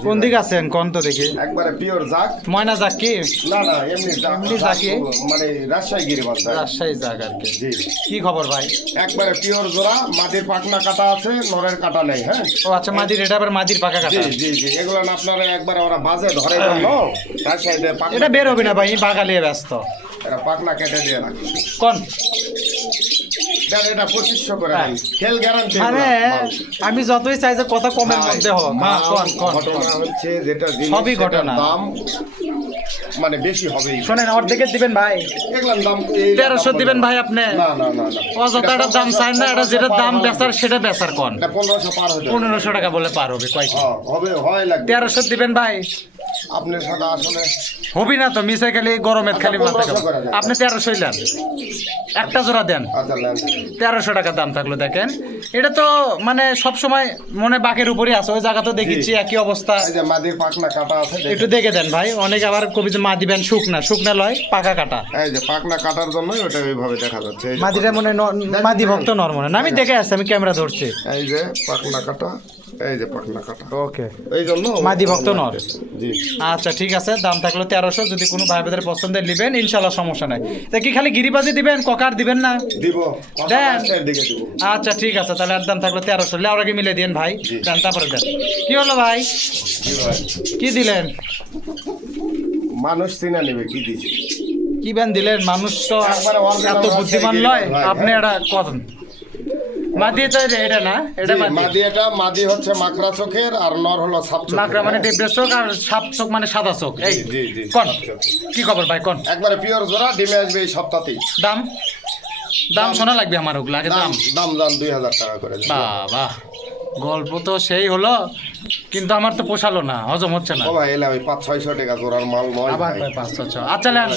কোন দিকে আছেন কোন তো দেখি। একবারে পিওর জাক। ময়না যাক কি? না না এমনি জাক, এমনি জাক জাকি? মানে রাজশাহী গিরিবাজ জাক। রাজশাহী যাক আর কি। জি কি খবর ভাই? একবারে পিওর জোড়া, মাটির পাকনা কাটা আছে, নরের কাটা নেই, হ্যাঁ ও আচ্ছা মাদির, এটা আবার মাদির পাকা জি কাটা। জি জি এগুলো না আপনারা একবারে ওরা বাজে ধরে জন্য রাজশাহীতে পাকনা এটা বের হবে না ভাই, বাগালিয়ে ব্যস্ত। এটা পাকনা কেটে দিয়ে রাখি। কোন দেন এটা 2500 করে দেন, খেল গ্যারান্টি। মানে আমি যতই চাই যে কথা কমের মধ্যে হোক। হ্যাঁ কোন কোন ঘটনা হচ্ছে যেটা সবই জিনিস ঘটনা। দাম মানে বেশি হবেই। শোনেন অর্ধেকের দিবেন ভাই, এগুলোর দাম এই 1300 দিবেন ভাই আপনি। না না না না অযথাটা দাম চাই না, এটা যেটা দাম বেচার সেটা বেচার কোন। এটা 1500 পার হয়ে যাবে। 1500 টাকা বলে পার হবে কয় কি? হবে হয় লাগবে। 1300 দিবেন ভাই। আপনার সাথে আসলে হবি না তো মিশে খালি গরমের খালি মাথা 1500 করে দেন। আপনি 1300 দেন, একটা জোড়া দেন। আচ্ছা নেন। 1300 টাকা দাম থাকলো দেখেন, এটা তো মানে সব সময় মনে বাকের উপরই আছে, ওই জায়গা তো দেখেছি একই অবস্থা। এই যে মাদির পাকনা কাটা আছে একটু দেখে দেন ভাই, অনেকে আবার কবি যে মা দিবেন শুকনা লয় পাকা কাটা। এই যে পাকনা কাটার জন্যই ওটা ওইভাবে দেখা যাচ্ছে। এই যে মাদিরা মনে মাদি ভক্ত নরমনে না, আমি দেখে আসছি, আমি ক্যামেরা ধরছি। এই যে পাকনা কাটা, এই যে পাকনা কাটা, ওকে এই জন্য মাদি ভক্ত নর। জি আচ্ছা ঠিক আছে, দাম থাকলো 1300, যদি কোনো ভাই বোনের পছন্দের নেবেন ইনশাল্লাহ সমস্যা নাই। তা কি খালি গিরিবাজি দিবেন, ককার দিবেন না? দিব দেন। কথার দিকে দিব। আচ্ছা ঠিক আছে, তাহলে আর দাম থাকলো 1300, লেওরাকে মিলে দিন ভাই। দেন তারপরে দেন। কি হলো ভাই, জি ভাই কি দিলেন? মানুষ চিনা নেবে কি দিছি। কি ব্যান দিলেন? মানুষ তো একবারে original এত বুদ্ধিমান রাজশাহী নয়, ভাই, আপনি এটা কথা মাদি তো এটা না, এটা জি, মাদি। মাদি এটা মাদি হচ্ছে মাকড়া চোখের আর নর হলো সাপ চোখের। মাকড়া মানে ডেবরা চোখ আর সাপ চোখ মানে সাদা চোখ। এই জি জি কোন সাপ চোখ। কি খবর ভাই কোন? একবারে পিওর জোড়া, ডিমে আসবে এই সপ্তাহতেই। দাম দাম শোনা লাগবে আমার, ওগুলো আগে দাম। দাম দাম 2000 টাকা করে দিন। বাবা গল্প তো সেই হলো, কিন্তু আমার তো পোষালো না, হজম হচ্ছে না। ও ভাই এলে আমি 500-600 টাকা জোড়ার মাল নয় আবার ভাই। ভাই 500। আচ্ছা নেন,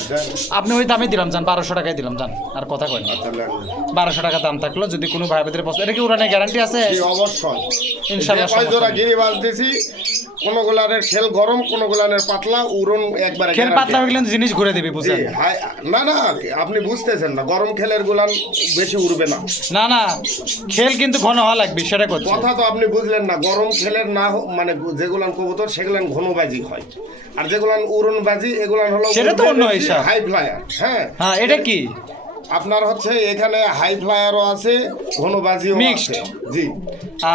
আপনি ওই দামে দিলাম যান, 1200 টাকায় দিলাম যান, আর কথা কই না। আচ্ছা নেন। 1200 টাকা দাম থাকলো, যদি কোনো ভাই বোনের পছন্দ, এটা কি উড়ানের গ্যারান্টি আছে? জি অবশ্যই ইনশাআল্লাহ যে কয় সমস্যা জোড়া নেই। গিরিবাজ দিছি, কোন গুলানের খেল গরম, কোন গুলানের পাতলা, উড়ন একবারে খেল guarantee। পাতলা হয়ে গেলে জিনিস ঘুরে দিবি জি বুঝেন। না না আপনি বুঝতেছেন না, গরম খেলের গুলান বেশি উড়বে না। না না খেল কিন্তু ঘন হওয়া লাগবে, সেটা করছে। কথা তো আপনি বুঝলেন না, গরম খেলের না মানে যেগুলান কবুতর সেগুলান ঘনবাজি হয়, আর যেগুলান উড়নবাজি এগুলান হলো সেটা তো অন্য হিসাব। High flyer. হ্যাঁ হ্যাঁ এটা কি আপনার হচ্ছে এখানে হাই ফ্লায়ারও আছে, ঘনবাজিও Mixed। আছে। জি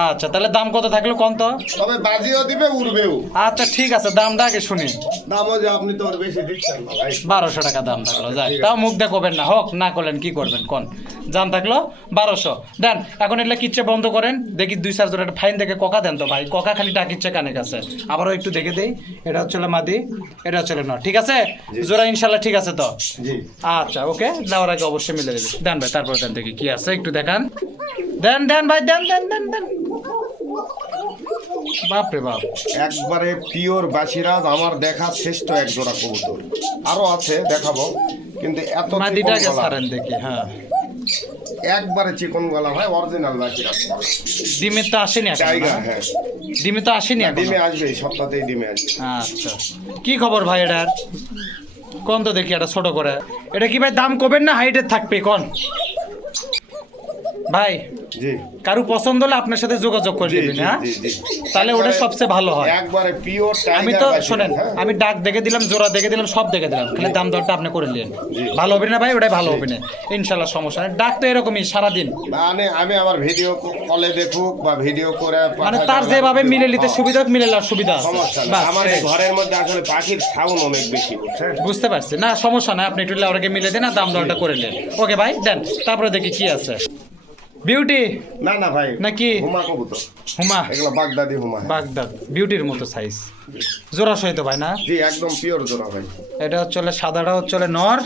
আচ্ছা তাহলে দাম কত থাকলো কোন তো? তবে বাজিও দিবে উড়বেও। আচ্ছা ঠিক আছে, দামটা আগে শুনি। দামও যে আপনি তো আর বেশি দিচ্ছেন না ভাই। 1200 টাকা দাম থাকলো, যাই তাও মুখ দিয়ে করবেন না, হোক না করলেন কি করবেন কোন। দাম থাকলো 1200 দেন। এখন এগুলো কিচ্ছে বন্ধ করেন, দেখি 2-4 জোড়া একটা ফাইন দেখে ককা দেন তো ভাই, ককা খালি ডাকিচ্ছে কানে কাছে। আবারও একটু দেখে দেই, এটা হচ্ছে মাদি, এটা হচ্ছে নর, ঠিক আছে জোড়া ইনশাল্লাহ ঠিক আছে তো? জি আচ্ছা ওকে, দেওয়ার আগে অবশ্যই মিলে দেবে। দেন ভাই তারপর দেন, দেখি কি আছে একটু দেখান। দেন দেন ভাই দেন দেন দেন দেন। বাপরে বাপ, একবারে পিওর বাসিরাজ, আমার দেখা শ্রেষ্ঠ এক জোড়া কবুতর। আরো আছে দেখাবো, কিন্তু এত মাদিটাকে চিকন গলা, ছাড়েন দেখি। হ্যাঁ একবারে চিকন গলা ভাই, অরিজিনাল বাসিরাজ। ডিমে তো আসেনি এখন টাইগার, না? হ্যাঁ ডিমে তো আসেনি এখন। ডিমে আসবে, এই সপ্তাহতেই ডিমে আসবে। আচ্ছা কি খবর ভাই এটার? কোন তো দেখি এটা ছোট করে, এটা কি ভাই দাম কবেন না হাইটের থাকবে কোন ভাই? জি কারু পছন্দ হলে আপনার সাথে যোগাযোগ করে জি দিবেন, জি হ্যাঁ জি জি তাহলে ওটা সবচেয়ে ভালো হয়। একবারে পিওর আমি তো শোনেন, আমি ডাক দেখে দিলাম, জোড়া দেখে দিলাম, সব দেখে দিলাম, খালি দাম দরটা আপনি করে নিলেন। ভালো হবে না ভাই, ওটাই ভালো হবে না ইনশাল্লাহ, সমস্যা নেই। ডাক তো এরকমই সারাদিন, মানে আমি আমার ভিডিও কলে দেখুক বা ভিডিও করে মানে পাঠাই তার দিলাম, যেভাবে মিলে নিতে হ্যাঁ, সুবিধা হোক, মিলে নেওয়ার সুবিধা আছে। সমস্যা নেই। বাস, আমার এই এটাই। ঘরের মধ্যে আসলে পাখির সাউন্ড অনেক বেশি, বুঝছেন? বুঝতে পারছি, না সমস্যা নাই, আপনি একটু লাউরাকে মিলে দেন আর দাম দরটা করে নেন। ওকে ভাই দেন, তারপরে দেখি কি আছে। বিউটি না না ভাই, নাকি হুমা কবুতর, হুমা? এগুলো বাগদাদি হুমা। হ্যাঁ। বাগদাদ বিউটির মতো সাইজ, জোড়া সহিত ভাই না? জি একদম পিওর জোড়া ভাই। এটা হচ্ছে সাদাটা হচ্ছে নর,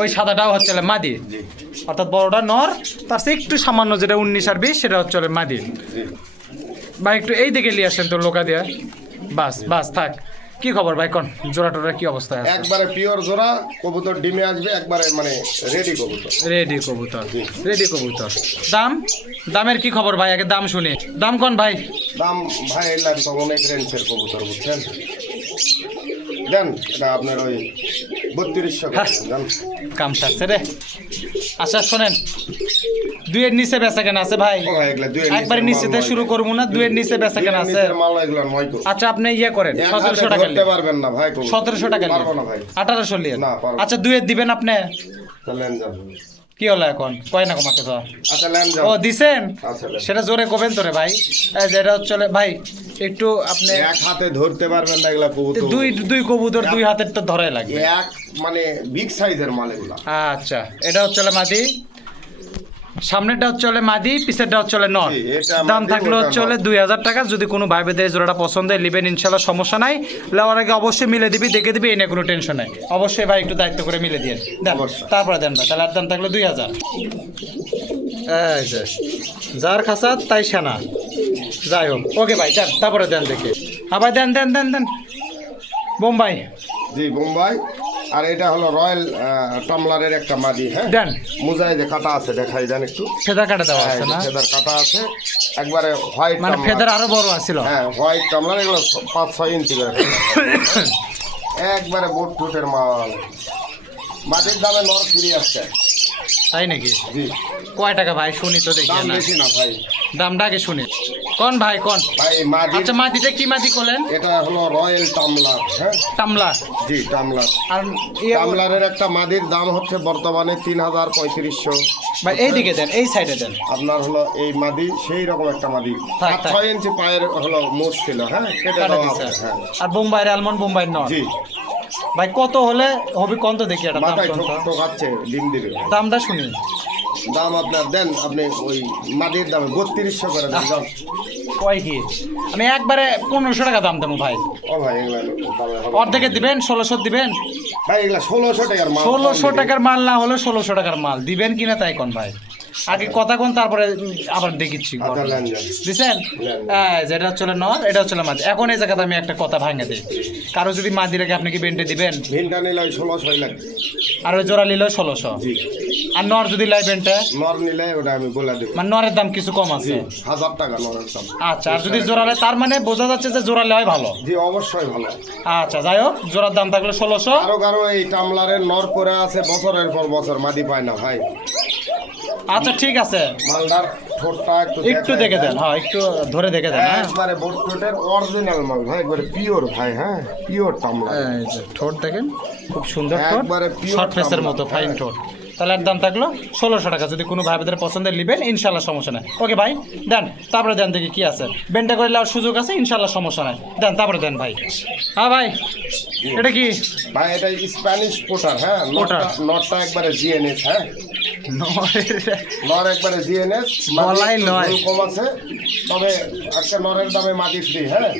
ওই সাদাটাও হচ্ছে মাদি, জি অর্থাৎ বড়টা নর, তার চেয়ে একটু সামান্য যেটা 19 আর 20 সেটা হচ্ছে মাদি। জি ভাই একটু এই দিকে নিয়ে আসেন তো লোকা দিয়া, বাস বাস থাক। কি খবর ভাই কোন জোড়া টোড়া কি অবস্থায় আছে? একবারে পিওর জোড়া কবুতর, ডিমে আসবে একবারে, মানে রেডি কবুতর। রেডি কবুতর, রেডি কবুতর। দাম, দামের কি খবর ভাই? আগে দাম শুনি, দাম কোন ভাই? দাম ভাই এলাম তো অনেক রেঞ্জের কবুতর, বুঝছেন? দেন এটা আপনার ওই 3200 হ্যাঁ। দেন। কাম সারছে রে। আচ্ছা শোনেন, দুইয়ের নিচে বেচা কেনা আছে ভাই? ও ভাই এগুলা দুয়ের একবারে নিচের নিচেতে মাল শুরু নয়। করবো না, দুইয়ের নিচে বেচা কেনা আছে। নিচের মাল এগুলা নয় তো। আচ্ছা আপনি ইয়ে করেন, এক হাতে 1700 টাকা ধরতে পারবেন না ভাই কবুতর। 1700 টাকা পারবো না ভাই। 1800 লিয়ে। না, পারবো না। আচ্ছা দুইয়ের দিবেন আপনি? চলেন যান। কি হলো এখন, কয় না কমাকে তো? আচ্ছা লেন যান। ও দিছেন, আচ্ছা লেন। সেটা জোরে কবেন তোরে ভাই। এই যেটা হচ্ছে ভাই একটু আপনি এক হাতে ধরতে পারবেন না এগুলা কবুতর। দুই দুই কবুতর দুই হাতের তো ধরাই লাগবে। এক মানে বিগ সাইজের মাল এগুলা। আচ্ছা এটা হচ্ছে মাদি, সামনেটা হচ্ছে মাদি, পিছেরটা হচ্ছে নর। জি, এটা দাম মাদি, থাকলে ওটা হচ্ছে নর। 2000 টাকা। যদি কোনো ভাই বেদের জোড়াটা পছন্দ হয় নেবেন ইনশাল্লাহ, সমস্যা নাই। লেওয়ার আগে অবশ্যই মিলে দিবি, দেখে দিবি, এই নিয়ে কোনো টেনশন নাই। অবশ্যই ভাই একটু দায়িত্ব করে মিলে দিয়ে দেন, অবশ্যই। তারপরে দেন ভাই। তাহলে আর দাম থাকলো 2000। এই যে যার খাসা তাই সানা, যাই হোক। ওকে ভাই দেন, তারপরে দেন দেখি। হ্যাঁ ভাই দেন দেন দেন দেন। বোম্বাই জি বোম্বাই। আর এটা হলো রয়্যাল টামলারের একটা মাদি। হ্যাঁ দেন, মুজায় যে কাটা আছে দেখাই দেন একটু। ফেদা কাটা দেওয়া হ্যাঁ, আছে না? ফেদার কাটা আছে একবারে হোয়াইট মানে ফেদার আরো বড় আছিল। হ্যাঁ হোয়াইট টামলার, এগুলো 5-6 ইঞ্চি করে একবারে বোট টুটের মাল। মাটির দামে নর ফিরে আসছে। তাই নাকি? জি কয় টাকা ভাই শুনি তো দেখি দাম না, বেশি না ভাই। দামটা আগে শুনি। কোন ভাই কোন? ভাই মাদি, আচ্ছা মাদিটা কি মাদি করলেন? এটা হলো রয়্যাল টামলার। হ্যাঁ টামলা। জি টামলার। আর ইয়ে টামলারের একটা মাদির দাম হচ্ছে বর্তমানে 3000-3500। ভাই এইদিকে দেন, এই সাইডে দেন। আপনার হলো এই মাদি সেই রকম একটা মাদি, থাক, থাক। 6 ইঞ্চি পায়ের হলো মোট ছিল। হ্যাঁ কেটে কাটা দেওয়া দিছে। আছে, হ্যাঁ আর বোম্বাইয়ের আলমন্ড, বোম্বাইয়ের নর। জি ভাই কত হলে হবে কোন তো দেখি এটা দাম মাথায় কোনটা? ঠোকাচ্ছে, ডিম দিবে। দামটা শুনি। দাম আপনার দেন, আপনি ওই মাদির দামে 3200 করে দেন যান। কয় কি আমি একবারে 1500 টাকা দাম দেবো ভাই। ও ভাই এগুলা দামে হবে। অর্ধেকে দিবেন, 1600 দিবেন। ভাই এগুলা 1600 টাকার মাল। 1600 টাকার মাল না হলে 1600 টাকার মাল দিবেন কিনা তাই কোন ভাই? আগে কথা কোন, তারপরে আবার দেখিচ্ছি। আচ্ছা লেন যান। দিছেন? হ্যাঁ যেটা হচ্ছে নর, এটা হচ্ছে মাদি। এখন এই জায়গাতে আমি একটা কথা ভাঙে দিই, কারো যদি মাদি লাগে আপনি কি বেন্টে দিবেন? ভিনটা নিলে ওই 1600 লাগবে। আর ওই জোড়া নিলেও 1600। জি আর নর যদি লাই বেন্টে, নর নিলে ওটা আমি বলে দেব। মানে নরের দাম কিছু কম জি আছে। 1000 টাকা নরের দাম। আচ্ছা আর যদি জোড়ালে, তার মানে বোঝা যাচ্ছে যে জোড়ালে হয় ভালো। জি অবশ্যই ভালো। আচ্ছা যাই হোক, জোড়ার দাম থাকলে 1600। কারো কারো এই টামলারের নর পরে আছে বছরের পর বছর, মাদি পায় না ভাই। আচ্ছা ঠিক আছে, মালদার ঠোঁটটা একটু দেখে দেন। হ্যাঁ একটু ধরে দেখে দেন। হ্যাঁ একবারে বোট ঠোঁটের অরিজিনাল মাল ভাই, একবারে পিওর ভাই। হ্যাঁ পিওর টামলার। এই যে ঠোঁট দেখেন, খুব সুন্দর ঠোঁট, একবারে pure শর্ট ফেসের টামলা, মতো ফাইন হ্যাঁ। ঠোঁট। তাহলে এর দাম থাকলো 1600 টাকা। যদি কোনো ভাই বোনের পছন্দের নেবেন ইনশাল্লাহ সমস্যা নাই। ওকে ভাই দেন, তারপরে দেন দেখি কি আছে। বেনটা করে নেওয়ার সুযোগ আছে ইনশাল্লাহ, সমস্যা নাই। দেন তারপরে দেন ভাই। হ্যাঁ ভাই এটা কি? ভাই এটা স্প্যানিশ পোটার। হ্যাঁ পোটার। নটটা একবারে জিএনএস। হ্যাঁ নর একবারে জিএনএস, বলাই নয়। কম আছে, তবে একটা নরের দামে মাটি ফ্রি। হ্যাঁ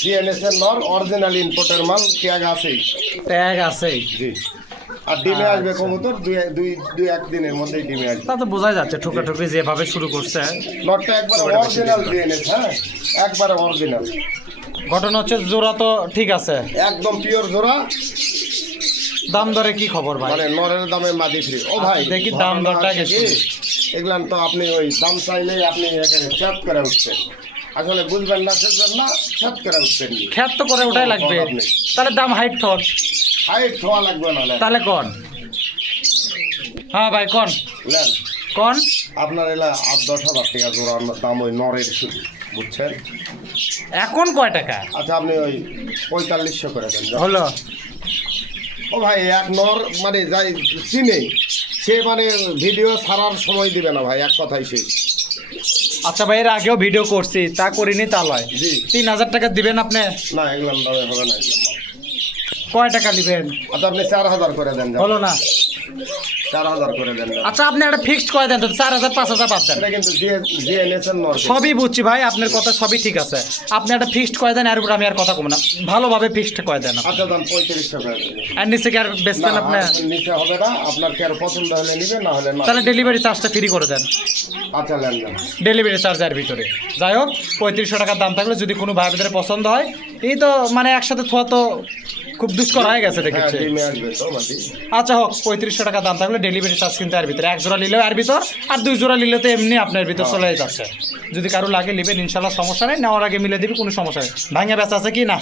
জিএনএস এর নর, অরিজিনাল ইম্পোর্টের মাল, ট্যাগ আছেই। ট্যাগ আছেই। জি আর ডিমে আসবে আচ্ছা। কবুতর দুই এক দিনের মধ্যেই ডিমে আসবে। তা তো বোঝাই যাচ্ছে, ঠোকাঠুকি যেভাবে শুরু করছে। নটটা একবারে অরিজিনাল জিএনএস। হ্যাঁ একবারে অরিজিনাল। ঘটনা হচ্ছে জোড়া তো ঠিক আছে, একদম পিওর জোড়া। দাম দরে কি খবর ভাই? মানে নরের দামে মাদি ফ্রি। ও ভাই আচ্ছা, দেখি দাম ঘটনা দরটা হচ্ছে আগে কি, এগুলান তো আপনি ওই দাম চাইলেই আপনি চ্যাট করে উঠছেন, আসলে বুঝবেন না সেজন্য চ্যাট করে উঠছেন। খ্যাত তো করে ওটাই লাগবে। তাহলে দাম হাইট ঠোঁট হাইট থোয়া লাগবে না নেন। তাহলে কোন? হ্যাঁ ভাই কোন নেন কোন? আপনার এলা 8-10 হাজার টাকা জোড়া দাম ওই নরের শুধু, বুঝছেন? এখন কয় টাকা আচ্ছা আপনি ওই 4500 করে দেন যান। হলো? ও ভাই এক নর মানে যাই চিনে সে মানে ভিডিও ছাড়ার সময় দিবে না ভাই, এক কথাই শেষ। আচ্ছা ভাই, এর আগেও ভিডিও করছি, তা করিনি তা লয়। জি 3000 টাকা দিবেন আপনি? না এগুলো দামে হবে না এগুলো মাল। কয় টাকা দিবেন? আচ্ছা আপনি 4000 করে দেন যান। হলো না? 4000 করে দেন যান। আচ্ছা আপনি একটা ফিক্সড করে দেন তো, 4000 5000 বাদ দেন। এটা কিন্তু যে এনেছেন নর সবই বুঝছি ভাই, আপনার কথা সবই ঠিক আছে। আপনি একটা ফিক্সড করে দেন, এর উপর আমি আর কথা কম না, ভালোভাবে ফিক্সড করে দেন আপনি। আচ্ছা দাম 3500 করে দেন। আর নিচে কি আর বেচবেন না, আপনি? আর নিচে হবে না, আপনার কি আর পছন্দ হলে নিবেন, না হলে না। তাহলে ডেলিভারি চার্জটা ফ্রি করে দেন। আচ্ছা নেন যান। ডেলিভারি চার্জের ভিতরে যাই হোক 3500 টাকার দাম থাকলে যদি কোনো ভাই বোনের পছন্দ হয়, এই তো মানে একসাথে থোয়া তো খুব দুষ্কর হয়ে গেছে হ্যাঁ দেখেছি। ডিমে আসবে তো মাটি। আচ্ছা হোক 3500 টাকা দাম থাকলে ডেলিভারি চার্জ কিন্তু এর ভিতরে, 1 জোড়া নিলেও এর ভিতর, আর 2 জোড়া নিলে তো এমনি আপনার ভিতর চলে যাচ্ছে। যদি কারো লাগে নেবেন ইনশাল্লাহ, সমস্যা নেই, নেওয়ার আগে মিলে দিবি, কোনো সমস্যা নেই। ভাঙা বেচা আছে কি না?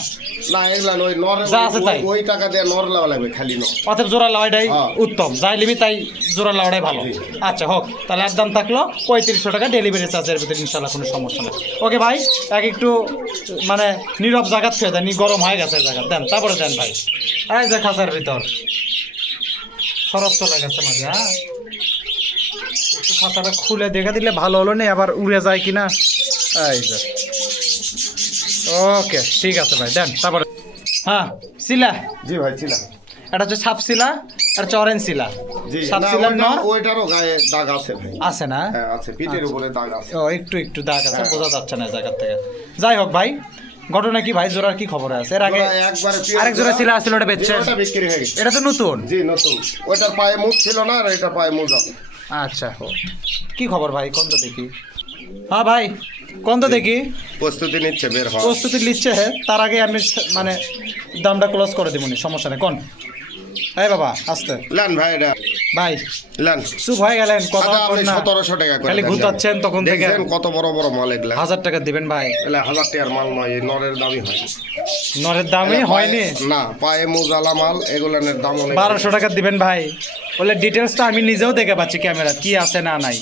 না এগুলা ওই নর যা আছে তাই। ওই টাকা দিয়ে নর লাওয়া লাগবে খালি নর। অতএব জোড়া লাওয়াটাই হ্যাঁ। উত্তম, যাই নিবি তাই জোড়া লাওয়াটাই ভালো। আচ্ছা হোক, তাহলে এক দাম থাকলো 3500 টাকা ডেলিভারি চার্জের ভিতরে, ইনশাল্লাহ কোনো সমস্যা নেই। ওকে ভাই, একটু মানে নীরব জায়গা খেয়ে দেন, গরম হয়ে গেছে জায়গা, দেন তারপরে দেন ভাই। এই যে খাঁচার ভিতর সরস চলে গেছে মাঝে, হ্যাঁ একটু খাঁচাটা খুলে দেখে দিলে ভালো হলো না, আবার উড়ে যায় কিনা। এই যে ওকে ঠিক আছে ভাই, দেন তারপরে। হ্যাঁ শিলা, জি ভাই ছিল। এটা হচ্ছে সাপ শিলা, এটা হচ্ছে অরেঞ্জ শিলা। জি সাপ না, শিলার নর ওইটারও গায়ে দাগ আছে ভাই। আছে না? হ্যাঁ আছে, পিঠের উপরে দাগ আছে। ও একটু একটু দাগ আছে, হ্যাঁ। বোঝা যাচ্ছে না জায়গা থেকে। যাই হোক ভাই, ঘটনা কি ভাই, জোড়ার কি খবর আছে? এর আগে জোড়া একবারে পিওর আরেক জোড়া ছিল আসলে, ওটা জি, বেচছেন? ওটা বিক্রি হয়ে গেছে। এটা তো নতুন। জি নতুন, ওইটার পায়ে মুখ ছিল না, আর এটা পায়ে মুখ আছে। আচ্ছা হোক, কি খবর ভাই, কোন তো দেখি। হ্যাঁ ভাই কোন তো দেখি। প্রস্তুতি নিচ্ছে বের হওয়া। প্রস্তুতি নিচ্ছে, তার আগে আমি মানে দামটা ক্লোজ করে দিবনি, সমস্যা নেই। কোন এই বাবা আসতে লান ভাই এটা ভাই, লান। চুপ হয়ে গেলেন, কথা আচ্ছা, আপনি বলেন না। 1700 টাকা করে খালি দেন, ঘুতাচ্ছেন তখন থেকে। দেখছেন কত বড় বড় মাল এগুলা। 1000 টাকা দিবেন ভাই। এগুলা 1000 টাকার মাল নয়, এই নরের দামই হয়। নরের দামই এগুলা হয়নি। পায়ে- না পায়ে মোজালা মাল, এগুলার দাম অনেক। 1200 টাকা দিবেন ভাই। বলে ডিটেলস তো আমি নিজেও দেখে পাচ্ছি ক্যামেরা, কি আছে না নাই,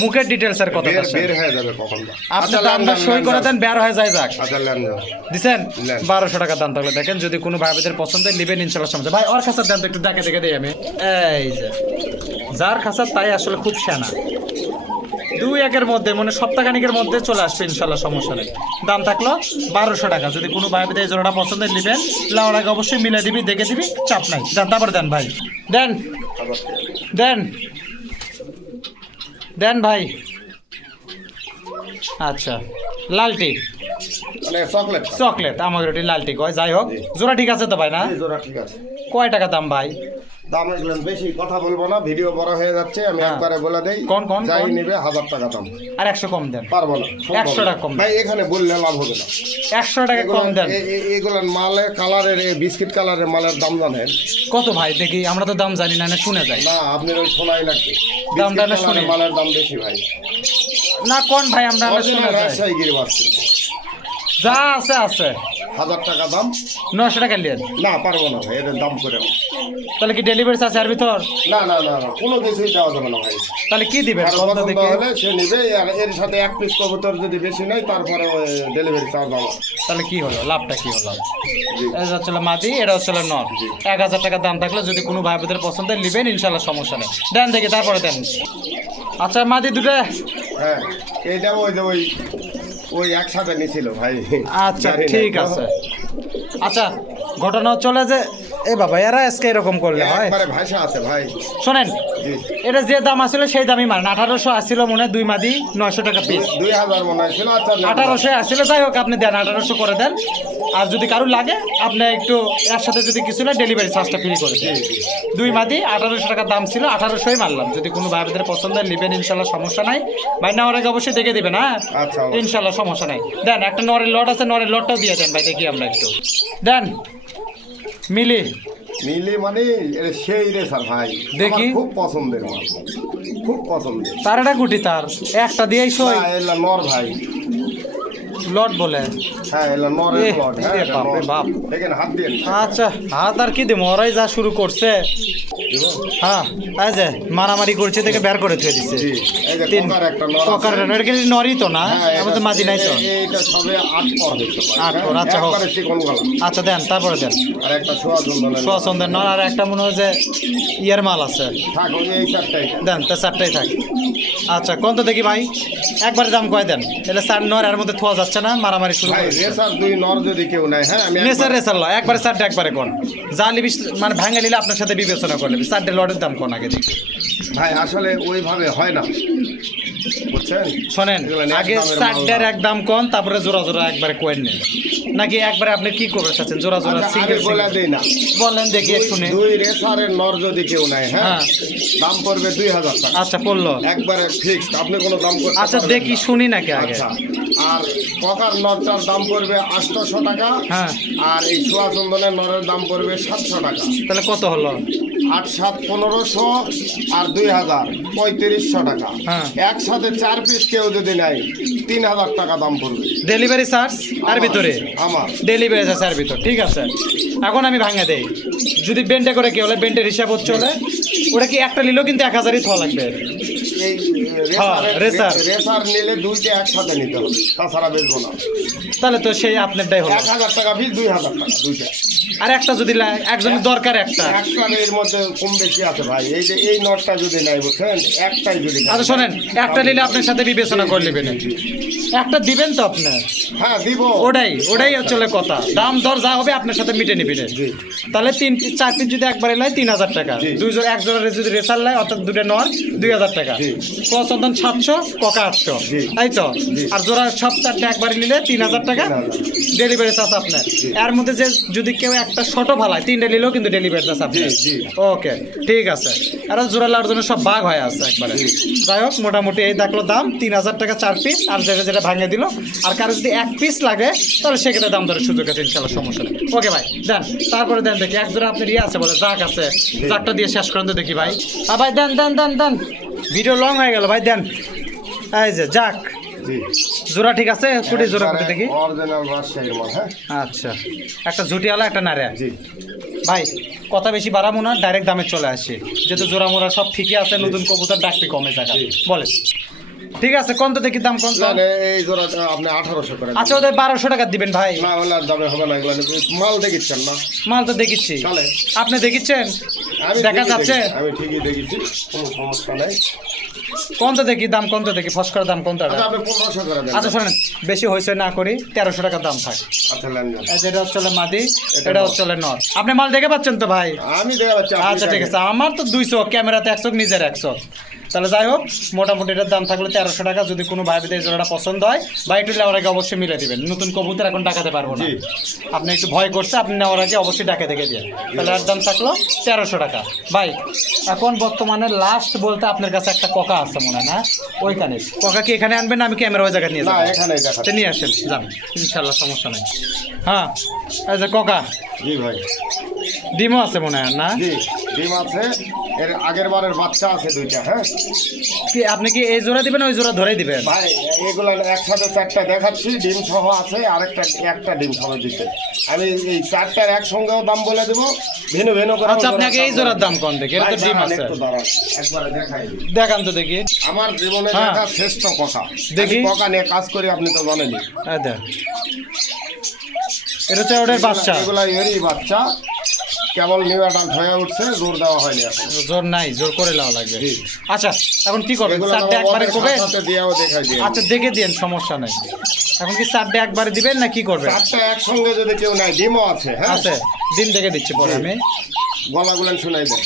মুখের ডিটেলস এর কথা বের বের হয়ে যাবে কখন। আপনি দামটা সই করে দেন, বের হয়ে যায় যাক। আচ্ছা লান যাও। দিছেন নেন। 1200 টাকা দাম থাকলে দেখেন, যদি কোনো ভাইদের পছন্দ হয় নেবেন ইনশাআল্লাহ, সমস্যা। ভাই ওর খাসার দাম তো একটু দেখে দেখে দেই আমি। এই যে যার খাসার তাই আসলে খুব সেনা, 2-1 মধ্যে মানে সপ্তাহখানিকের মধ্যে চলে আসবে ইনশাল্লাহ, সমস্যা নেই। দাম থাকলো 1200 টাকা, যদি কোনো ভাইদের এই জোড়াটা পছন্দ হয় নেবেন, লাউর আগে অবশ্যই মিলে দিবি, দেখে দিবি, চাপ নাই। দেন তারপরে দেন ভাই, দেন দেন দেন ভাই। আচ্ছা লালটি মানে চকলেট। চকলেট, আমার ওটি লালটি কয়। যাই হোক জোড়া ঠিক আছে তো ভাই না? এই জোড়া ঠিক আছে। কয় টাকা দাম ভাই? দাম এগুলো বেশি কথা বলবো না, ভিডিও বড় হয়ে যাচ্ছে, আমি হ্যাঁ। একবারে বলে দেই। কোন কোন যাই কোন? নেবে 1000 টাকা দাম। আর 100 কম দেন। পারবো না, 100 টাকা কম। ভাই এখানে বললে লাভ হবে না। 100 টাকা কম দেন। এগুলার মালের কালারের, বিস্কিট কালারের মালের দাম জানেন কত ভাই দেখি, আমরা তো দাম জানি না, না শুনে যাই। না? আপনার ওই শোনাই লাগবে, দামটা না বিস্কিট শুনি। কালারের মালের দাম বেশি ভাই। না কোন ভাই, আমরা শুনে অরিজিনাল যাই। রাজশাহী গিরিবাস কিন্তু। যা আছে আছে। 1000 টাকা দাম। 900 টাকা নিলেন। না পারবো না ভাই, এর দাম করে না। তাহলে কি ডেলিভারি চার্জ এর ভিতর? না না না না, কোনো কিছুই দেওয়া যাবে না ভাই। তাহলে কি দিবেন? আর কত পছন্দ দেখি। হলে সে নিবে, আর এর সাথে 1 পিস কবুতর যদি বেশি নেয় তারপরে ডেলিভারি চার্জ আমার। তাহলে কি হলো, লাভটা কি হলো? জি। এটা হচ্ছে মাদি, এটা হচ্ছে নর। 1000 টাকা দাম থাকলে যদি কোনো ভাই বোনের পছন্দ হয় নেবেন ইনশাল্লাহ, সমস্যা নেই। দেন দেখি তারপরে দেন। আচ্ছা মাদি দুটো। হ্যাঁ এইটা ওই যে ওই একসাথে নিছিল ভাই। আচ্ছা জানি না। ঠিক আছে। আচ্ছা ঘটনা চলে যে এ বাবা, এরা আজকে এরকম করলে হয়? একবারে ভাষা আছে ভাই। শোনেন, জি এটা যে দাম আসলে সেই দামই মান। 1800 আসছিল মনে হয় 2 মাদি, 900 টাকা পিস। 2000 মনে হয়েছিল। আচ্ছা নেন। 1800 আসছিল, যাই হোক আপনি দেন, 1800 করে দেন। আর যদি কারো লাগে আপনি একটু এর সাথে যদি কিছু না ডেলিভারি চার্জটা ফ্রি করে দেন। জি, জি। 2 মাদি 1800 টাকা দাম ছিল, 1800ই মারলাম। যদি কোনো ভাইদের পছন্দ হয় নেবেন ইনশাল্লাহ, সমস্যা নাই। ভাই নেওয়ার আগে অবশ্যই দেখে দিবেন, হ্যাঁ আচ্ছা অবশ্যই। ইনশাল্লাহ সমস্যা নাই। দেন একটা নরের লট আছে, নরের লটটাও দিয়ে দেন ভাই, দেখি আমরা একটু। দেন মিলি মিলি মানে এটা সেই রে স্যার ভাই, দেখি। আমার খুব পছন্দের মাল, খুব পছন্দের। তার একটা গুটি, তার একটা দিয়েই সই। না, এলা নর ভাই। লট বলে হ্যাঁ এলা নরের এ, প্লট হ্যাঁ এ এটা বাপ রে নর। বাপ। দেখেন হাত দিয়ে আচ্ছা হাত আর কি দেবো, ওরাই যা শুরু করছে। হ্যাঁ এই যে মারামারি করছে থেকে বের করে থুয়ে দিচ্ছে। জি এই যে তিন কোকার একটা নর ককার আছে। এটা কি নরই তো না, হ্যাঁ, আমাদের এটা- মাঝি নাই তো। এইটা সবে 8 পর হইতে পারে 8 পর, আচ্ছা, হোক। একবারে চিকন গলা আচ্ছা দেন, তারপরে দেন আর একটা সোয়া চন্দনের সোয়াচন্দের নর, আর একটা মনে হয় যে ইয়ার মাল আছে। থাক ওই এই চারটাই দেন তা 4টাই থাক। আচ্ছা কোন তো দেখি ভাই, একবারে দাম কয় দেন, তাহলে 4 নর এর মধ্যে থোয়া যাচ্ছে না, মারামারি শুরু ভাই করে দিচ্ছে। রেসার দুই নর যদি কেউ নেয় হ্যাঁ আমি নেসার রেসার ল একবারে 4টা একবারে কোন যা লিবি মানে ভাঙা নিলে আপনার সাথে বিবেচনা করলে 4টে লটের দাম কোন আগে দেখি। ভাই আসলে ওইভাবে হয় না বুঝছেন শোনেন এগুলো এক আগে দামের মাল 4টার না। এক দাম কোন, তারপরে জোড়া জোড়া একবারে কোয়েন নেন, নাকি একবারে আপনি কি করবে চাচ্ছেন জোড়া জোড়া আচ্ছা, আমি সিঙ্গেল বলে দিই না বলেন দেখি শুনে। দুই রেসারের নর যদি কেউ নেয় হ্যাঁ হ্যাঁ। দাম পড়বে 2000 টাকা আচ্ছা পড়লো, একবারে ফিক্সড আপনি কোনো দাম করতে আচ্ছা পারবেন দেখি না। শুনি নাকি আগে। আচ্ছা আর ককার নরটার দাম পড়বে 800 টাকা হ্যাঁ আর এই সোয়া চন্দনের নরের দাম পড়বে 700 টাকা তাহলে কত হলো? 8 7 1500 আর 2000 3500 টাকা হ্যাঁ। একসাথে 4 পিস কেউ যদি নেয় 3000 টাকা দাম পড়বে ডেলিভারি চার্জ আর ভিতরে আমার ডেলিভারি চার্জ আর ভিতর, ঠিক আছে। এখন আমি ভাঙা দেই, যদি বেন্টে করে কি হলে বেন্টের হিসাব হচ্ছে হলে ওটা কি একটা নিলেও কিন্তু 1000ই থোয়া লাগবে। এই হ্যাঁ, রেসার। রেসার নিলে দুইটা একসাথে নিতে হবে তাছাড়া বেচবো না তাহলে তো সেই আপনারটাই হলো। 1000 টাকা ফিস 2000 টাকা দুইটা আর একটা যদি একজনের দরকার একটা। একটা এর মধ্যে কম বেশি আছে ভাই এই যে এই নটটা যদি নাই বুঝছেন একটাই যদি নেয়। আচ্ছা শোনেন, একটা নিলে আপনার সাথে বিবেচনা করে নেবেন, একটা দিবেন তো আপনার। হ্যাঁ দিব ওটাই হচ্ছে কথা, দাম দর যা হবে আপনার সাথে মিটে নেবেন। জি। তাহলে 3 4 পিস যদি একবারে লাই 3000 টাকা, জি। দুই জোড়া এক জোড়া যদি রেসার লাই অর্থাৎ দুটো নর 2000 টাকা, জি। চন্দন 700 ককা 800, জি। তাই তো। জি। আর জোড়া সব 4টা একবারে নিলে 3000 টাকা 3000 ডেলিভারি চার্জ আপনার। এর মধ্যে যে যদি কেউ একটা ছোট ভালায় 3টে নিলেও কিন্তু ডেলিভারি চার্জ আপনার। জি, জি। ওকে ঠিক আছে। আর জোড়া লার জন্য সব ভাগ হয়ে আছে একবারে। যাই হোক মোটামুটি এই দেখলো দাম 3000 টাকা 4 পিস, আর যেটা যেটা ভাঙে দিল। আর কারো যদি 1 পিস লাগে তাহলে সেক্ষেত্রে দাম দরের সুযোগ আছে ইনশাল্লাহ, সমস্যা নেই। ওকে ভাই দেন, তারপরে দেন দেখি এক জোড়া আপনার ইয়ে আছে বলে জাক আছে, জাকটা দিয়ে শেষ করেন তো দেখি ভাই। ভাই দেন দেন দেন দেন, ভিডিও লং হয়ে গেল ভাই, দেন। এই যে জাক জি জোড়া ঠিক আছে, কুড়ি জোড়া কুড়ি দেখি। অরিজিনাল রাজশাহীর মাল হ্যাঁ আচ্ছা একটা ঝুটিওয়ালা একটা নারে। জি ভাই কথা বেশি বাড়াবো না, ডাইরেক্ট দামে চলে আসি, যেহেতু জোড়া মোড়া সব ঠিকই আছে, নতুন কবুতর ডাকতে কমে জায়গা বলে। ঠিক আছে কোন তো দেখি দাম কোন তো। না না, এই জোড়া আপনি 1800 করে আচ্ছা ওদের 1200 টাকা দিবেন ভাই। না হলে আর দামে হবে না এগুলো মাল দেখিচ্ছেন না মাল তো দেখিচ্ছি, চলে আপনি দেখিচ্ছেন আমি দেখা ঠিকই যাচ্ছে। দেখেছি, আমি ঠিকই দেখেছি কোনো সমস্যা নাই কোন তো দেখি দাম কোন তো দেখি, ফস করে দাম কোন তো। আচ্ছা আপনি 1500 করে দেন আচ্ছা শোনেন বেশি হয়েছে না করি, 1300 টাকা দাম থাক। আচ্ছা লেনদেন এই যেটা হচ্ছে মাদি, এটা হচ্ছে নর। আপনি মাল দেখে পাচ্ছেন তো ভাই? আমি দেখা পাচ্ছি আপনি আচ্ছা ঠিক দেখেন। আছে, আমার তো 200 ক্যামেরাতে 100 নিজের 100। তাহলে যাই হোক মোটামুটি এটার দাম থাকলো 1300 টাকা। যদি কোনো ভাই বিদের জোড়াটা পছন্দ হয় ভাই একটু নেওয়ার আগে অবশ্যই মিলে দিবেন, নতুন কবুতর এখন ডাকাতে পারবো না। জি। আপনি একটু ভয় করছে, আপনি নেওয়ার আগে অবশ্যই ডাকে দেখে দিয়ে। তাহলে এর দাম থাকলো 1300 টাকা ভাই। এখন বর্তমানে লাস্ট বলতে আপনার কাছে একটা ককা আছে মনে হয় না, ওইখানে ককা কি এখানে আনবেন না আমি ক্যামেরা ওই জায়গায় নিয়ে না যাবো? এখানেই দেখা তো নিয়ে আসেন যান, ইনশাল্লাহ সমস্যা নেই। হ্যাঁ এই যে ককা জি ভাই ডিমও আছে মনে হয় না? জি ডিম আছে এর আগের বারের বাচ্চা আছে দুইটা হ্যাঁ কি আপনি কি এই জোড়া দিবেন ওই জোড়া ধরেই দিবেন? ভাই এগুলো একসাথে 4টা দেখাচ্ছি ডিম সহ আছে আরেকটা একটা ডিম সহ দিতে আমি এই 4টার একসঙ্গেও দাম বলে দেবো ভিন্ন ভিন্ন করে আচ্ছা আপনি আগে এই জোড়ার দাম কোন দেখি, এটা তো ডিম আছে। একবারে দেখাই দিই। দেখান তো দেখি। আমার জীবনে হ্যাঁ। দেখা শ্রেষ্ঠ কথা দেখি। আমি কথা নিয়ে কাজ করি আপনি তো জানেনই এই দেখ। এটা হচ্ছে ওদের বাচ্চা, এগুলা এরই বাচ্চা কেবল নিউ অ্যাডাল্ট হয়ে উঠছে জোর দেওয়া হয়নি এখন জোর নাই, জোর করে লাও লাগবে। জি। আচ্ছা এখন কি করবেন, এগুলো চারটে একবারে করবেন? সাথে দিয়েও দেখাই দিই আচ্ছা দেখে দিন সমস্যা নাই। এখন কি চারটে একবারে দিবেন না কি করবেন? 4টা একসঙ্গে যদি কেউ নাই ডিমও আছে হ্যাঁ আছে দিন দেখে দিচ্ছি পরে আমি। গলাগুলো শোনাই দেয়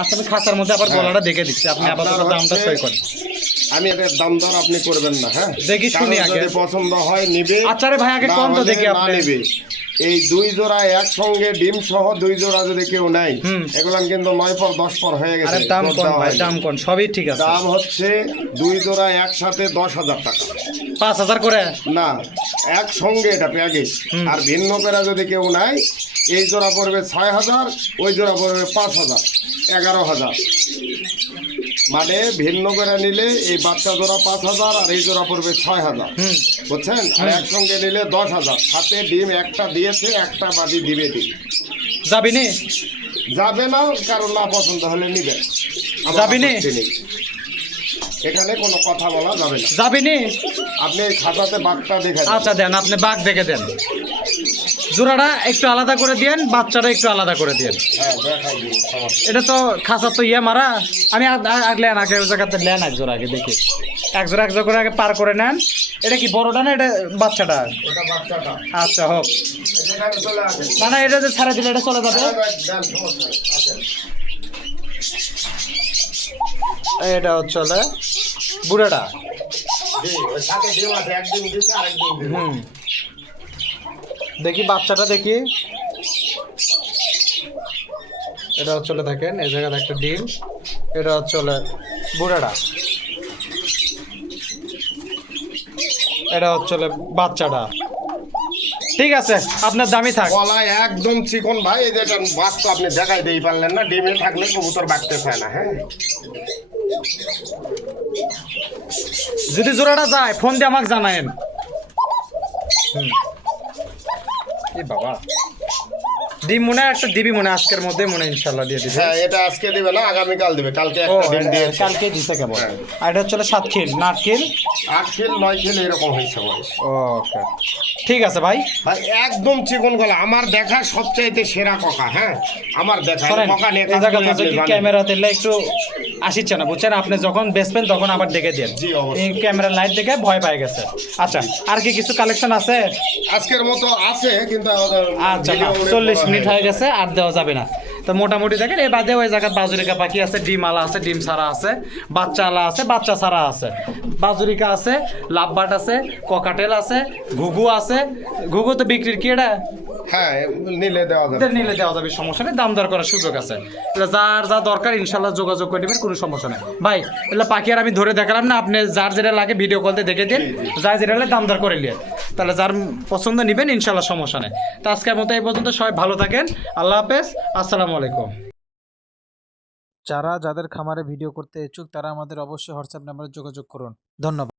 আচ্ছা আমি খাঁচার মধ্যে আবার গলাটা দেখে দিচ্ছি, আপনি আপাতত আপনার দামটা হচ্ছে- সই করেন। আমি এটার দাম দর আপনি করবেন না হ্যাঁ দেখি শুনি কারোর আগে। যদি পছন্দ হয় নিবে আচ্ছা রে ভাই আগে না কোন তো হলে দেখি না আপনি। নিবে এই 2 জোড়া একসঙ্গে ডিম সহ 2 জোড়া যদি কেউ নাই হুম। এগুলো কিন্তু 9 পর 10 পর হয়ে আরে গেছে দাম জোর কোন দেওয়া ভাই, হয়নি। দাম কোন সবই ঠিক আছে। দাম হচ্ছে 2 জোড়া একসাথে 10,000 টাকা 5000 করে। না একসঙ্গে এটা প্যাকেজ আর ভিন্ন করে যদি কেউ নাই এই জোড়া পড়বে 6,000 ওই জোড়া পড়বে 5,000 11,000 মানে ভিন্ন করে নিলে এই বাচ্চা জোড়া 5,000 আর এই জোড়া পড়বে 6,000, বুঝছেন? আর একসঙ্গে নিলে 10,000। সাথে ডিম একটা দিয়েছে, একটা বাদি দিবে ডিম। যাবি নি? যাবে না, কারণ না পছন্দ হলে নিবে। আমার যাবি নি? আপত্তি নেই। এখানে কোনো কথা বলা যাবে না। যাবি নি? আপনি এই খাতাতে বাঘটা দেখে দেন। আচ্ছা দেন, আপনি বাঘ দেখে দেন। জোড়াটা একটু আলাদা করে দিয়েন, বাচ্চাটা একটু আলাদা করে দিয়েন। হ্যাঁ, দেখাই দিন, সমস্যা এটা তো খাঁচা তো ইয়ে মারা। আমি লেন আগে ওই জায়গাতে লেন এক জোড়া আগে দেখি। এক জোড়া করে আগে পার করে নেন। এটা কি বড়টা না এটা বাচ্চাটা? ওটা বাচ্চাটা। আচ্ছা হোক। এখানে চলে আসেন। না না, এটা যে ছাড়া দিলে এটা চলে যাবে। হ্যাঁ, দেন, সমস্যা নেই, আসেন। এটা হচ্ছে বুড়াটা। জি, ওই সাথে ডিম আছে, এক ডিম দিতে আরেক ডিম দিবে। হুম, দেখি বাচ্চাটা দেখি। এটা হচ্ছে দেখেন এই জায়গাতে একটা ডিম। এটা হচ্ছে বুড়াটা। এটা হচ্ছে বাচ্চাটা। ঠিক আছে, আপনার দামি থাক। গলায় একদম চিকন ভাই, এই যে এটা বাঘ তো আপনি দেখাই দিই পারলেন না। ডিমে থাকলে কবুতর বাঘতে চায় না। হ্যাঁ, যদি জোড়াটা যায় ফোন দিয়ে আমাকে জানায়েন। বাবা, ডিম মনে হয় একটা দিবি মনে হয় আজকের মধ্যে মনে হয় ইনশাল্লাহ দিয়ে দিবে। হ্যাঁ, এটা আজকে দিবে না, আগামীকাল দিবে। কালকে ও একটা ডিম দিয়েছে। কালকে দিছে কেবল। আর এটা হচ্ছে 7 খিল 8 খিল 8 খিল 9 খিল এরকম হয়েছে বয়স। ওকে, ঠিক আছে ভাই। ভাই একদম চিকন গলা, আমার দেখা সবচাইতে সেরা ককা। হ্যাঁ, আমার দেখা শোনেন, ককা নিয়ে এই কাজ জায়গা করলে আপনি থেকে জানেন। ক্যামেরা দিলে একটু আসিচ্ছে না, বুঝছেন? আপনি যখন বেচবেন তখন আবার দেখে দেন। জি, অবশ্যই। এই ক্যামেরা লাইট দেখে ভয় পাই গেছে। আচ্ছা, আর কি কিছু কালেকশন আছে? আজকের মতো আছে, কিন্তু আমাদের আচ্ছা না, ভিডিও অনেক 40 বড় মিনিট হয়ে গেছে, আর দেওয়া যাবে না। তো মোটামুটি দেখেন এই বাদে ওই জায়গায় বাজুরিকা পাখি আছে, ডিম আলা আছে, ডিম ছাড়া আছে, বাচ্চা আলা আছে, বাচ্চা ছাড়া আছে, বাজুরিকা আছে, লাভবাট আছে, ককাটেল আছে, ঘুঘু আছে। ঘুঘু তো বিক্রির কি এটা? হ্যাঁ, নিলে দেওয়া যাবে। এদের নিলে দেওয়া যাবে, সমস্যা নেই, দাম দর করার সুযোগ আছে। এগুলো যার যা দরকার ইনশাল্লাহ যোগাযোগ করে নেবেন, কোনো সমস্যা নেই ভাই। এগুলো পাখি আর আমি ধরে দেখালাম না, আপনি যার যেটা লাগে ভিডিও কল দিয়ে দেখে দিন, যার যেটা লাগে দাম দর করে নিয়ে, তাহলে যার পছন্দ নেবেন ইনশাল্লাহ, সমস্যা নেই। তো আজকের মতো এই পর্যন্ত, সবাই ভালো থাকেন, আল্লাহ হাফেজ, আসসালামু আলাইকুম। যাদের খামারে ভিডিও করতে ইচ্ছুক তারা আমাদের অবশ্যই হোয়াটসঅ্যাপ নাম্বারে যোগাযোগ করুন। ধন্যবাদ।